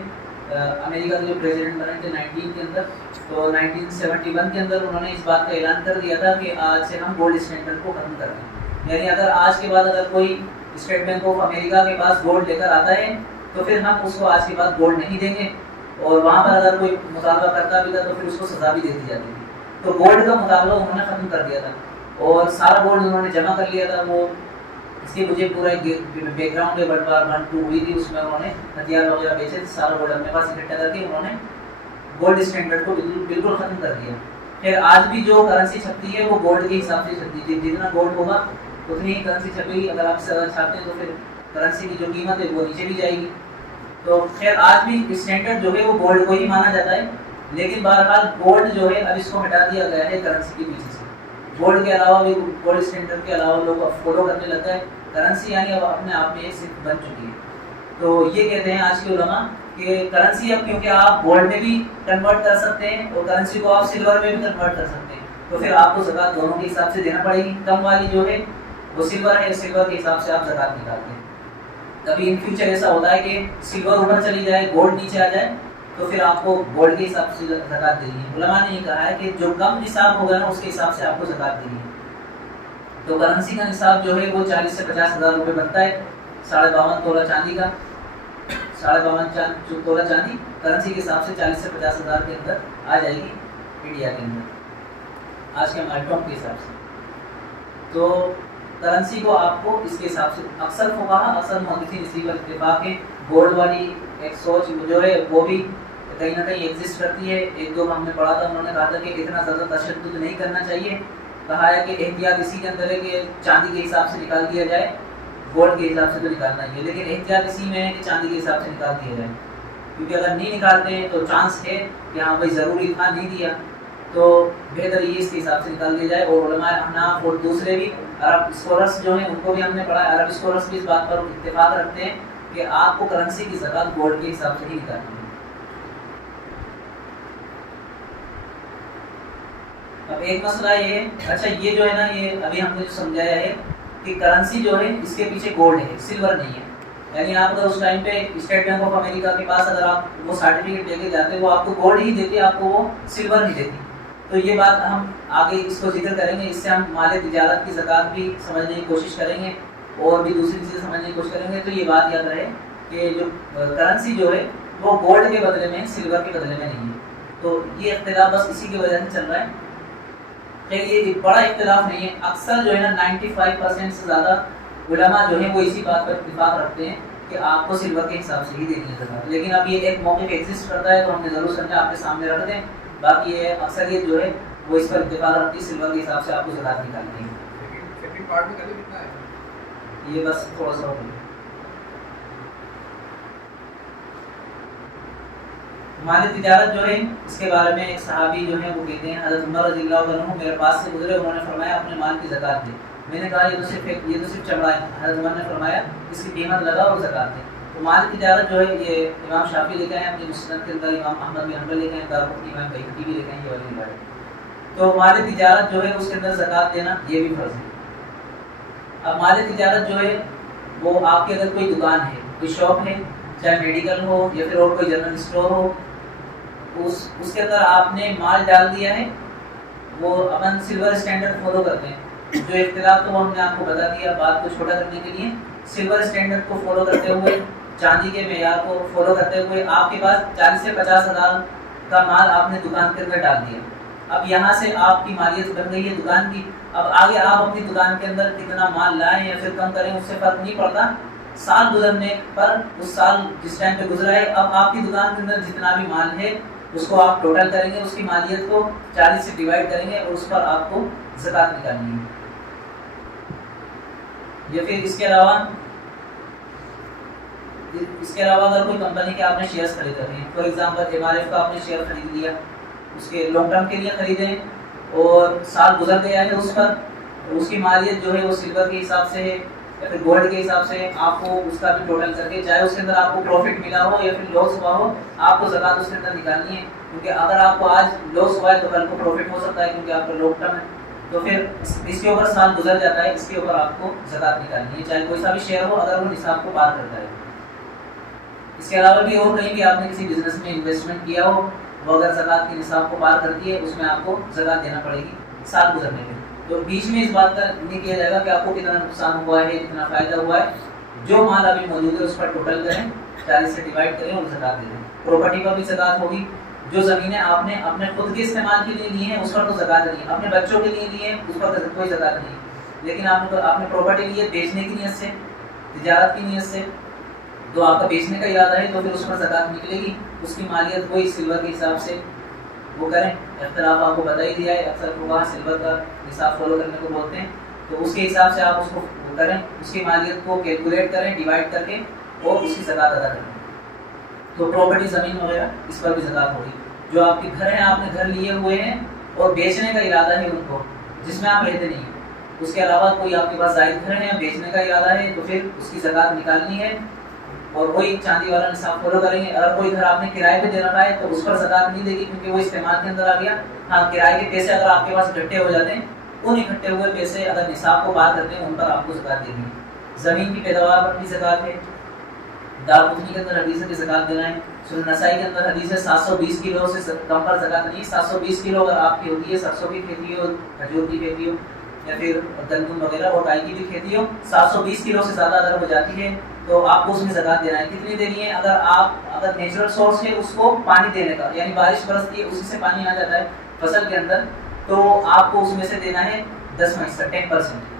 امریکہ کے جو پریزیڈنٹ بنے تھے 19 کے اندر، تو 1971 کے اندر انہوں نے اس بات کا اعلان کر دیا تھا کہ آج سے ہم گولڈ اسٹینڈرڈ کو ختم کر دیں، یعنی اگر آج کے بعد اگر کوئی اسٹیٹ بینک آف امریکہ کے پاس گولڈ لے کر آتا ہے تو پھر ہم اس کو آج کے بعد گولڈ نہیں دیں گے، اور وہاں پر اگر کوئی مطالبہ کرتا بھی تھا تو پھر اس کو سزا بھی دے دی جاتی تھی۔ تو گولڈ کا مطالبہ انہوں نے ختم کر دیا تھا اور سارا گولڈ انہوں نے جمع کر لیا تھا۔ وہ اس کے مجھے پورا بیک گراؤنڈ ہے، ورلڈ وار 1 2 ہوئی تھی، اس میں انہوں نے ہتھیار وغیرہ بیچے، سارا گولڈ اپنے پاس اکٹھا کر کے انہوں نے گولڈ اسٹینڈرڈ کو بالکل ختم کر دیا۔ پھر آج بھی جو کرنسی چھپتی ہے وہ گولڈ کے حساب سے چھپتی ہے، جتنا گولڈ ہوگا اتنی ہی کرنسی چھپے گی، اگر آپ سے زیادہ چھاپتے ہیں تو پھر کرنسی کی جو قیمت ہے وہ نیچے بھی جائے گی۔ تو خیر آج بھی اسٹینڈرڈ جو ہے وہ گولڈ کو ہی مانا جاتا ہے، لیکن بہرحال گولڈ جو ہے اب اس کو ہٹا دیا گیا ہے کرنسی کے پیچھے سے۔ گولڈ کے علاوہ بھی گولڈ اسٹینڈرڈ کے علاوہ لوگ اب فالو کرنے لگتا ہے. کرنسی یعنی اب اپنے آپ میں ایک صرف بن چکی ہے. تو یہ کہتے ہیں آج کے علماء کہ کرنسی اب کیونکہ آپ گولڈ میں بھی کنورٹ کر سکتے ہیں اور کرنسی کو آپ سلور میں بھی کنورٹ کر سکتے ہیں, تو پھر آپ کو زکوٰۃ دونوں کے حساب سے دینا پڑے گی. کم والی جو ہے وہ سلور ہے, سلور کے حساب سے آپ زکوٰۃ نکالتے ہیں. کبھی ان فیوچر ایسا ہوتا ہے کہ سلور اوپر چلی جائے, گولڈ نیچے آ جائے, تو پھر آپ کو گولڈ کے حساب سے زکوٰۃ دینی ہے. علماء نے یہ کہا ہے کہ جو کم نصاب ہوگا نا اس کے حساب سے آپ کو زکوٰۃ دینی ہے. تو کرنسی کا نصاب جو ہے وہ 40 سے 50 ہزار روپے بنتا ہے. 52.5 تولہ چاندی کا, 52.5 تولہ چاندی کرنسی کے حساب سے 40 سے 50 ہزار کے اندر آ جائے گی انڈیا کے اندر آج کے ہمارے ٹاپ کے حساب سے. تو کرنسی کو آپ کو اس کے حساب سے اکثر فقہا, اکثر محدثین اسی پر اتفاق ہے. گولڈ والی ایک سوچ جو ہے وہ بھی کہیں نہ کہیں ایگزسٹ کرتی ہے. ایک دو ہم نے پڑھا تھا, انہوں نے کہا تھا کہ اتنا زیادہ تشدد نہیں کرنا چاہیے. کہا ہے کہ احتیاط اسی کے اندر ہے کہ چاندی کے حساب سے نکال دیا جائے, گولڈ کے حساب سے تو نکالنا ہی ہے, لیکن احتیاط اسی میں ہے کہ چاندی کے حساب سے نکال دیا جائے. کیونکہ اگر نہیں نکالتے ہیں تو چانس ہے کہ ہاں بھائی ضروری تھا نہیں دیا, تو بہتر یہ اس کے حساب سے نکال دیا جائے. اور علماء احناف اور دوسرے بھی عرب اسکالرس جو ہیں ان کو بھی ہم نے پڑھا ہے, عرب اسکالرس بھی اس بات پر اتفاق رکھتے ہیں کہ آپ کو کرنسی کی زکوٰۃ گولڈ کے حساب سے ہی نکالنی ہے. اب ایک مسئلہ یہ ہے, اچھا یہ جو ہے نا, یہ ابھی ہم نے جو سمجھایا ہے کہ کرنسی جو ہے اس کے پیچھے گولڈ ہے, سلور نہیں ہے. یعنی آپ اگر اس ٹائم پہ اسٹیٹ بینک آف امریکہ کے پاس اگر آپ وہ سرٹیفکیٹ لے کے جاتے, وہ آپ کو گولڈ ہی دیتی, آپ کو وہ سلور نہیں دیتی. تو یہ بات ہم آگے اس کو ذکر کریں گے. اس سے ہم مال تجارت کی زکوٰۃ بھی سمجھنے کی کوشش کریں گے اور بھی دوسری چیزیں سمجھنے کی کوشش کریں گے. تو یہ بات یاد رہے کہ جو کرنسی جو ہے وہ گولڈ کے بدلے میں, سلور کے بدلے میں نہیں ہے. تو یہ اختلاف بس اسی کی وجہ سے چل رہا ہے. یہ بڑا اختلاف نہیں ہے. اکثر جو ہے نا 95% سے زیادہ علماء جو ہیں وہ اسی بات پر اتفاق رکھتے ہیں کہ آپ کو سلور کے حساب سے ہی دینی ہے زکوٰۃ. لیکن اب یہ ایک موقف ایگزسٹ کرتا ہے تو ہم نے ضرور سمجھا آپ کے سامنے رکھ دیں. باقی یہ اکثریت جو ہے وہ اس پر اتفاق رکھتی ہے, سلور کے حساب سے آپ کو زکوٰۃ نکالنی ہے. یہ بس تھوڑا سا ہوگا. مال تجارت جو ہے اس کے بارے میں ایک صحابی جو ہے وہ کہتے ہیں, حضرت عمر رضی اللہ عنہ میرے پاس سے گزرے, انہوں نے فرمایا اپنے مال کی زکوٰۃ دے. میں نے کہا یہ تو صرف چمڑا ہے. حضرت عمر نے فرمایا اس کی قیمت لگا اور زکوٰۃ دے. تو مال تجارت جو ہے یہ امام شافعی لے کے ہیں اپنی مسند کے اندر, امام احمد بن حنبل لے کے ہیں, دارقطنی امام بیہقی بھی لے کے ہیں, یہ والی روایت. تو مال تجارت جو ہے اس کے اندر زکوٰۃ دینا یہ بھی فرض ہے. اب مال تجارت جو ہے وہ آپ کے اگر کوئی دکان ہے, کوئی شاپ ہے, چاہے میڈیکل ہو یا پھر اور کوئی جنرل اسٹور ہو, اس کے اندر آپ نے مال ڈال دیا ہے, وہ اپن سلور اسٹینڈرڈ فالو کرتے ہیں. جو اختلاف تو ہم نے آپ کو بتا دیا بات کو چھوٹا کرنے کے لیے. سلور اسٹینڈرڈ کو فالو کرتے ہوئے, چاندی کے معیار کو فالو کرتے ہوئے آپ کے پاس 40 سے 50 ہزار کا مال آپ نے دکان کے اندر ڈال دیا. اب یہاں سے آپ کی مالیت بن گئی ہے دکان کی. اب آگے آپ اپنی دکان کے اندر کتنا مال لائیں یا پھر کم کریں اس سے فرق نہیں پڑتا. سال گزرنے پر اس سال جس ٹائم پہ گزرا ہے, اب آپ کی دکان کے اندر جتنا بھی مال ہے اس کو آپ ٹوٹل کریں گے, اس کی مالیت کو 40 سے ڈیوائڈ کریں گے اور اس پر آپ کو زکوٰۃ نکالنی ہے. یا پھر اس کے علاوہ اگر کوئی کمپنی کے آپ نے شیئرز خرید رہے ہیں, فار ایگزامپل MRF کا آپ نے شیئر خرید لیا, اس کے لانگ ٹرم کے لیے خریدیں اور سال گزر گیا ہے اس پر, اس کی مالیت جو ہے وہ سلور کے حساب سے ہے یا پھر گولڈ کے حساب سے, آپ کو اس کا بھی ٹوٹل کر کے, چاہے اس کے اندر آپ کو پروفٹ ملا ہو یا پھر لاس ہوا ہو, آپ کو زکوٰۃ اس کے اندر نکالنی ہے. کیونکہ اگر آپ کو آج لاس ہوا ہے تو کل کو پروفٹ ہو سکتا ہے, کیونکہ آپ کا لانگ ٹرم ہے. تو پھر اس کے اوپر سال گزر جاتا ہے, اس کے اوپر آپ کو زکوٰۃ نکالنی ہے, چاہے کوئی سا بھی شیئر ہو اگر وہ نصاب کو پار کرتا ہے. اس کے علاوہ بھی اور کہیں بھی آپ نے کسی بزنس میں انویسٹمنٹ کیا ہو, وہ اگر زکوٰۃ کی نصاب کو پار کرتی ہے اس میں آپ کو زکوٰۃ دینا پڑے گی سال گزرنے میں. تو بیچ میں اس بات کا نہیں کیا جائے گا کہ آپ کو کتنا نقصان ہوا ہے, کتنا فائدہ ہوا ہے. جو مال ابھی موجود ہے اس پر ٹوٹل کریں, 40 سے ڈیوائڈ کریں اور زکوٰۃ دے دیں. پراپرٹی پر بھی زکوٰۃ ہوگی. جو زمینیں آپ نے اپنے خود کے استعمال کے لیے لی ہیں اس پر تو زکوٰۃ نہیں, اپنے بچوں کے لیے لی ہیں اس پر کوئی زکوٰۃ نہیں. لیکن آپ نے پراپرٹی لی ہے بیچنے کی نیت سے, تجارت کی نیت سے, تو آپ کا بیچنے کا ارادہ ہے تو پھر اس پر زکوٰۃ نکلے گی. اس کی مالیت وہی سلور کے حساب سے وہ کریں. اختلاف آپ کو بتا ہی دیا ہے, اکثر وہاں سلور کا حساب فالو کرنے کو بولتے ہیں, تو اس کے حساب سے آپ اس کو کریں, اس کی مالیت کو کیلکولیٹ کریں ڈیوائڈ کر کے اور اس کی زکوٰۃ ادا کریں. تو پراپرٹی زمین وغیرہ اس پر بھی زکوٰۃ ہوگی. جو آپ کے گھر ہیں, آپ نے گھر لیے ہوئے ہیں اور بیچنے کا ارادہ ہے ان کو, جس میں آپ رہتے نہیں ہیں، اس کے علاوہ کوئی آپ کے پاس زائد گھر ہے، بیچنے کا ارادہ ہے، تو پھر اس کی زکوٰۃ نکالنی ہے اور وہی چاندی والا نصاب فالو کریں گے۔ اگر کوئی گھر آپ نے کرائے پہ دے رکھا ہے تو اس پر زکوٰۃ نہیں دے گی کیونکہ وہ استعمال کے اندر آ گیا۔ ہاں، کرائے کے پیسے اگر آپ کے پاس اکٹھے ہو جاتے ہیں، ان اکٹھے ہوئے پیسے اگر نصاب کو پار کرتے ہیں ان پر آپ کو زکوٰۃ دینی ہے۔ زمین کی پیداوار پر بھی زکوٰۃ ہے۔ دارقطنی کے اندر حدیث ہے کہ زکوٰۃ دینا ہے۔ سنن نسائی کے اندر حدیث ہے 720 کلو سے کم پر زکوٰۃ نہیں۔ 720 کلو اگر آپ کی ہوتی ہے، سرسوں کی کھیتی ہو، کھجور کی کھیتی ہو یا پھر گندم وغیرہ اور رائی کی بھی کھیتی ہو، 720 کلو سے زیادہ اگر ہو جاتی ہے تو آپ کو اس میں زکوٰۃ دینا ہے۔ کتنی دینی ہے؟ اگر نیچرل سورس ہے اس کو پانی دینے کا، یعنی بارش برستی ہے اسی سے پانی آ جاتا ہے فصل کے اندر، تو آپ کو اس میں سے دینا ہے 10%، 10%۔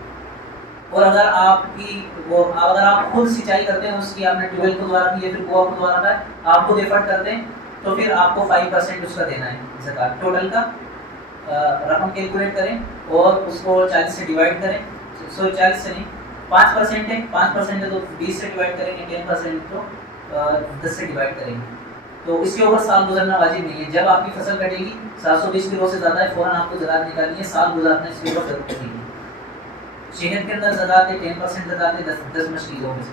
اور اگر آپ خود سینچائی کرتے ہیں، اس کی آپ نے ٹیوب ویل کو دوارا کی یا پھر کنواں کو دوارا کا آپ خود ایفرٹ کرتے ہیں، تو پھر آپ کو 5% اس کا دینا ہے زکوٰۃ۔ ٹوٹل کا رقم کیلکولیٹ کریں اور اس کو 40 سے ڈیوائڈ کریں، 40 سے نہیں، 5% ہے، 5% ہے تو 20 سے ڈیوائڈ کریں گے، 10% تو 10 سے ڈیوائڈ کریں گے۔ تو اس کے اوپر سال گزرنا واجب نہیں ہے۔ جب آپ کی فصل کٹے گی 720 کلو سے زیادہ ہے، فوراً آپ کو زکوٰۃ نکالنی ہے، سال گزارنا اس کے اوپر ضرورت نہیں ہے۔ شہد کے اندر زکوٰۃ ہے 10% زکوٰۃ ہے 10 مشکیزوں میں سے،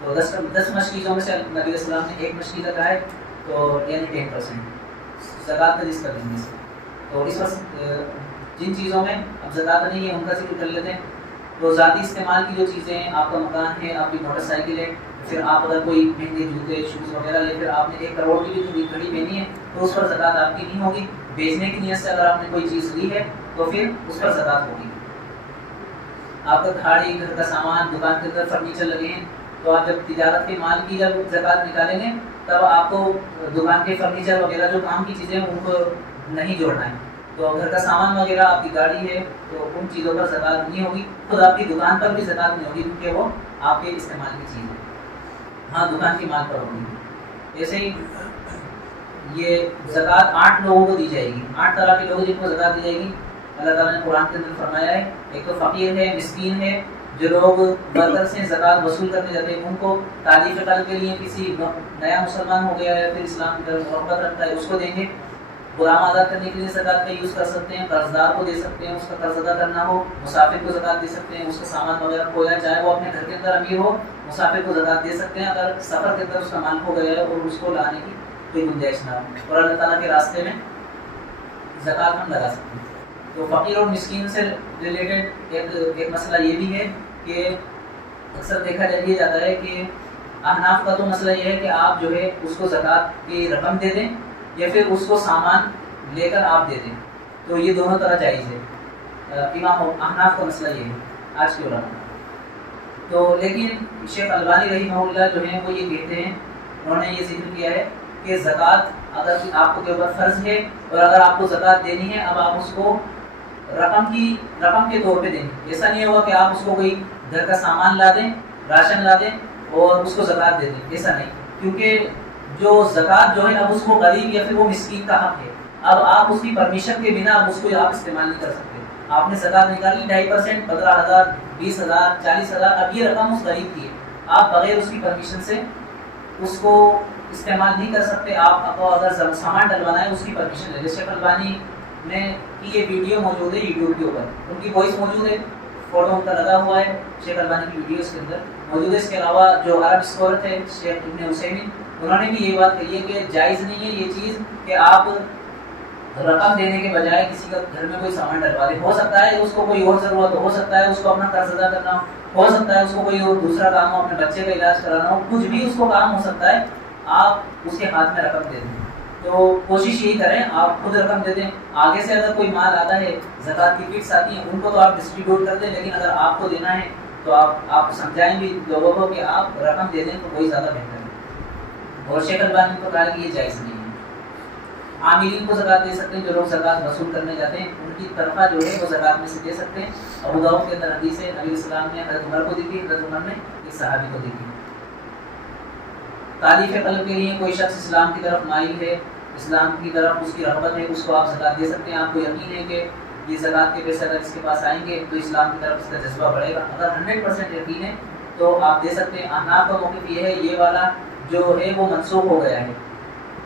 تو 10 مشکیزوں میں سے نبی علیہ السلام نے 1 مشکیزہ کہا ہے، تو یعنی 10% زکوٰۃ کا جس کا دیں گے۔ تو اس وقت جن چیزوں میں اب زکوٰۃ نہیں ہے ان کا ذکر کر لیتے ہیں۔ تو ذاتی استعمال کی جو چیزیں ہیں، آپ کا مکان ہے، آپ کی موٹر سائیکل ہے، پھر آپ اگر کوئی مہنگے جوتے شوز وغیرہ یا پھر آپ نے 1 کروڑ کی بھی گھڑی پہنی ہے تو اس پر زکوٰۃ آپ کی نہیں ہوگی۔ بیچنے کی نیت سے اگر آپ نے کوئی چیز لی ہے تو پھر اس پر زکوٰۃ ہوگی۔ آپ کا گھاڑی، گھر کا سامان، دکان کے اندر فرنیچر لگے ہیں، تو آپ جب تجارت کے مال کی جب زکوٰۃ نکالیں گے تب آپ کو دکان کے فرنیچر وغیرہ جو کام کی چیزیں ہیں ان کو نہیں جوڑنا ہے۔ تو گھر کا سامان وغیرہ، آپ کی گاڑی ہے تو ان چیزوں پر زکوٰۃ نہیں ہوگی۔ خود آپ کی دکان پر بھی زکوٰۃ نہیں ہوگی کیونکہ وہ آپ کے استعمال کی چیز ہے۔ ہاں، دکان کی مال پر ہوگی۔ ایسے ہی یہ زکوٰۃ 8 لوگوں کو دی جائے گی، 8 طرح کے لوگ جن کو زکوٰۃ دی جائے گی۔ اللہ تعالیٰ نے قرآن کے اندر فرمایا ہے، ایک تو فقیر ہے، مسکین ہے، جو لوگ برگر سے زکوٰۃ وصول کرنے جاتے ہیں ان کو تعلیف قلب کے لیے کسی نیا مسلمان ہو گیا ہے پھر اسلام کی طرف محبت رکھتا ہے اس کو دیں گے۔ غلام آزاد کرنے کے لیے زکوٰۃ کا یوز کر سکتے ہیں، قرض دار کو دے سکتے ہیں، اس کا قرض ادا کرنا ہو، مسافر کو زکوٰۃ دے سکتے ہیں، اس کا سامان وغیرہ کھویا چاہے وہ اپنے گھر کے اندر امیر ہو، مسافر کو زکوٰۃ دے سکتے ہیں اگر سفر کے اندر اس کا مال کھو گیا ہے اور اس کو لانے کی کوئی گنجائش نہ ہو، اور اللہ تعالیٰ کے راستے میں زکوٰۃ ہم لگا سکتے ہیں۔ تو فقیر اور مسکین سے ریلیٹڈ ایک مسئلہ یہ بھی ہے کہ اکثر دیکھا یہ جاتا ہے کہ احناف کا تو مسئلہ یہ ہے کہ آپ جو ہے اس کو زکوٰۃ کی رقم دے دیں یا پھر اس کو سامان لے کر آپ دے دیں، تو یہ دونوں طرح جائز ہے۔ امام احناف کا مسئلہ یہ ہے آج کے علماء۔ تو لیکن شیخ البانی رحمہ اللہ جو ہیں وہ یہ کہتے ہیں، انہوں نے یہ ذکر کیا ہے کہ زکوٰۃ اگر آپ کو کے اوپر فرض ہے اور اگر آپ کو زکوٰۃ دینی ہے، اب آپ اس کو رقم کے طور پہ دیں گے۔ ایسا نہیں ہوگا کہ آپ اس کو کوئی گھر کا سامان لا دیں، راشن لا دیں اور اس کو زکوٰۃ دے دیں، ایسا نہیں، کیونکہ جو زکوٰۃ جو ہے اب اس کو غریب یا پھر وہ مسکین کا حق ہے۔ اب آپ اس کی پرمیشن کے بنا اب اس کو آپ استعمال نہیں کر سکتے۔ آپ نے زکوٰۃ نکالی 2.5%، 15,000، 20,000، 40,000، اب یہ رقم اس غریب کی ہے، آپ بغیر اس کی پرمیشن سے اس کو استعمال نہیں کر سکتے۔ آپ کو اگر سامان ڈلوانا ہے اس کی پرمیشن لے لیں۔ شیخ البانی نے کی یہ ویڈیو موجود ہے یوٹیوب کے اوپر، ان کی وائس موجود ہے، فوٹو ان کا لگا ہوا ہے، شیخ البانی کی ویڈیو اس کے اندر موجود ہے۔ اس کے علاوہ جو عرب اسکالر تھے شیخ ابن عثیمین، انہوں نے بھی یہ بات کہی ہے کہ جائز نہیں ہے یہ چیز کہ آپ رقم دینے کے بجائے کسی کا گھر میں کوئی سامان ڈلوا دیں۔ ہو سکتا ہے اس کو کوئی اور ضرورت ہو سکتا ہے اس کو اپنا قرض ادا کرنا ہو سکتا ہے اس کو کوئی اور دوسرا کام ہو، اپنے بچے کا علاج کرانا ہو، کچھ بھی اس کو کام ہو سکتا ہے، آپ اس کے ہاتھ میں رقم دے دیں۔ تو کوشش یہی کریں آپ خود رقم دے دیں۔ آگے سے اگر کوئی مال آتا ہے، زکوٰۃ کی کٹس آتی ہیں، ان کو تو آپ ڈسٹریبیوٹ کر دیں، لیکن اگر آپ کو دینا ہے تو آپ سمجھائیں بھی لوگوں کو کہ آپ رقم دے دیں تو وہی زیادہ بہتر ہے۔ اور شیخ البانی کو کہا کہ یہ جائز نہیں ہے۔ عاملین کو زکوٰۃ دے سکتے ہیں، جو لوگ زکوٰۃ وصول کرنے جاتے ہیں ان کی تنخواہ جو ہے وہ زکوٰۃ میں سے دے سکتے ہیں۔ ابو داؤد کے اندر حدیث ہے، نبی علیہ السلام نے حضرت عمر کو دی تھی، حضرت عمر نے ایک صحابی کو دی تھی۔ تعلیف قلب کے لیے کوئی شخص اسلام کی طرف مائل ہے، اسلام کی طرف اس کی رغبت ہے، اس کو آپ زکوٰۃ دے سکتے ہیں۔ آپ کو یقین ہے کہ یہ زکوٰۃ کے پیسے اگر اس کے پاس آئیں گے تو اسلام کی طرف اس کا جذبہ بڑھے گا۔ اگر 100% یقین ہے تو آپ دے سکتے ہیں۔ احناف کا موقف یہ ہے، یہ والا جو ہے وہ منسوخ ہو گیا ہے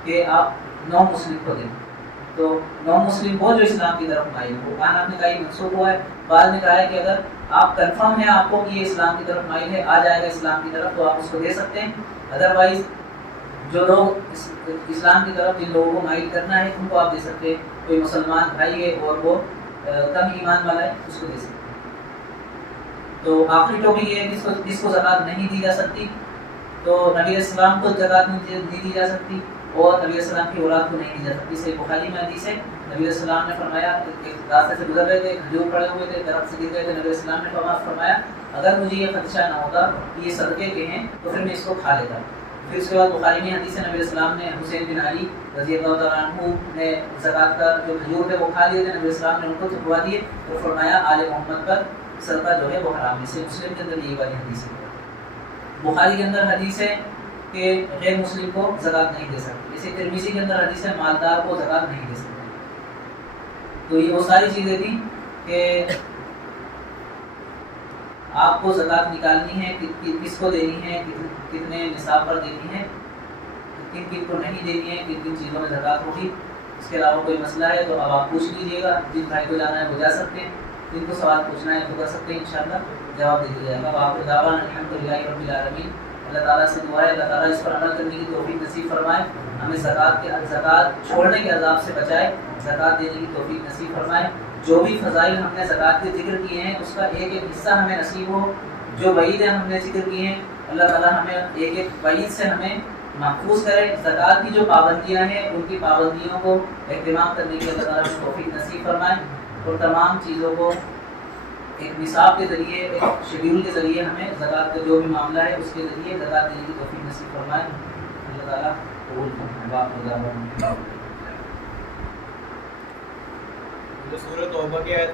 کہ آپ نو مسلم کو دیں، تو نان مسلم وہ جو اسلام کی طرف مائل ہو. قرآن آپ نے کہا یہ منسوخ ہوا ہے. بعد میں کہا ہے کہ اگر آپ کنفرم ہیں آپ کو کہ یہ اسلام کی طرف مائل ہے, آ جائے گا اسلام کی طرف, تو آپ اس کو دے سکتے ہیں. ادروائز جو لوگ اسلام کی طرف جن لوگوں کو مائل کرنا ہے ان کو آپ دے سکتے ہیں. کوئی مسلمان بھائی ہے اور وہ کم ایمان والا ہے, اس کو دے سکتے ہیں. تو آخری ٹاپک یہ ہے کہ جس کو زکوٰۃ نہیں دی جا سکتی, تو نبی علیہ السلام کو زکوٰۃ نہیں دی جا سکتی اور نبی علیہ السلام کی اولاد کو نہیں دی جا سکتی. صحیح بخاری میں حدیث ہے, نبی علیہ السلام نے فرمایا, ایک راستے سے گزر رہے تھے, کھجور پڑے ہوئے تھے, درخت سے گر گئے تھے, نبی علیہ السلام نے فرمایا اگر مجھے یہ خدشہ نہ ہوتا کہ یہ صدقے کے ہیں تو پھر میں اس کو کھا لیتا. پھر اس کے بعد بخاری میں حدیث ہے, نبی علیہ السلام نے حسین بن علی رضی اللہ تعالیٰ عنہ نے زکوٰۃ کا جو کھجور تھے وہ کھا لیے تھے. نبی علیہ السلام نے ان کو تھکوا دیے تو فرمایا آل محمد پر صدقہ جو ہے وہ حرام ہے. سے مسلم کے اندر یہ والی حدیث ہے. بخاری کے اندر حدیث ہے کہ غیر مسلم کو زکوٰۃ نہیں دے سکتے. اسی ترمذی کے اندر حدیث ہے مالدار کو زکوٰۃ نہیں دے سکتے. تو یہ وہ ساری چیزیں تھیں کہ آپ کو زکوٰۃ نکالنی ہے, کس کو دینی ہے, کتنے نصاب پر دینی ہے, کن کن کو نہیں دینی ہے, کن کن چیزوں میں زکوٰۃ ہوگی. اس کے علاوہ کوئی مسئلہ ہے تو اب آپ پوچھ لیجیے گا. جن بھائی کو جانا ہے وہ جا سکتے ہیں, جن کو سوال پوچھنا ہے تو کر سکتے ہیں, انشاءاللہ جواب دے دیا جائے گا. آپ دعوانا الحمدللہ رب العالمین. اللہ تعالیٰ سے دعا ہے اللہ تعالیٰ اس پر عمل کرنے کی توفیق نصیب فرمائے, ہمیں زکوٰۃ چھوڑنے کے عذاب سے بچائے, زکوٰۃ دینے کی توفیق نصیب فرمائے. جو بھی فضائل ہم نے زکوٰۃ کے ذکر کیے ہیں اس کا ایک ایک حصہ ہمیں نصیب ہو. جو وعیدیں ہم نے ذکر کیے ہیں اللہ تعالیٰ ہمیں ایک ایک وعید سے ہمیں محفوظ کرے. زکوٰۃ کی جو پابندیاں ہیں ان کی پابندیوں کو اہتمام کرنے کی اللہ تعالیٰ ہمیں توفیق نصیب فرمائے, اور تمام چیزوں کو ایک نصاب کے ذریعے, ایک شیڈیول کے ذریعے ہمیں زکوٰۃ کا جو بھی معاملہ ہے اس کے ذریعے زکوٰۃ دینے کی توفیق نصیب فرمائے. اللہ تعالیٰ قبول فرمائے. سورۃ توبہ کی آیت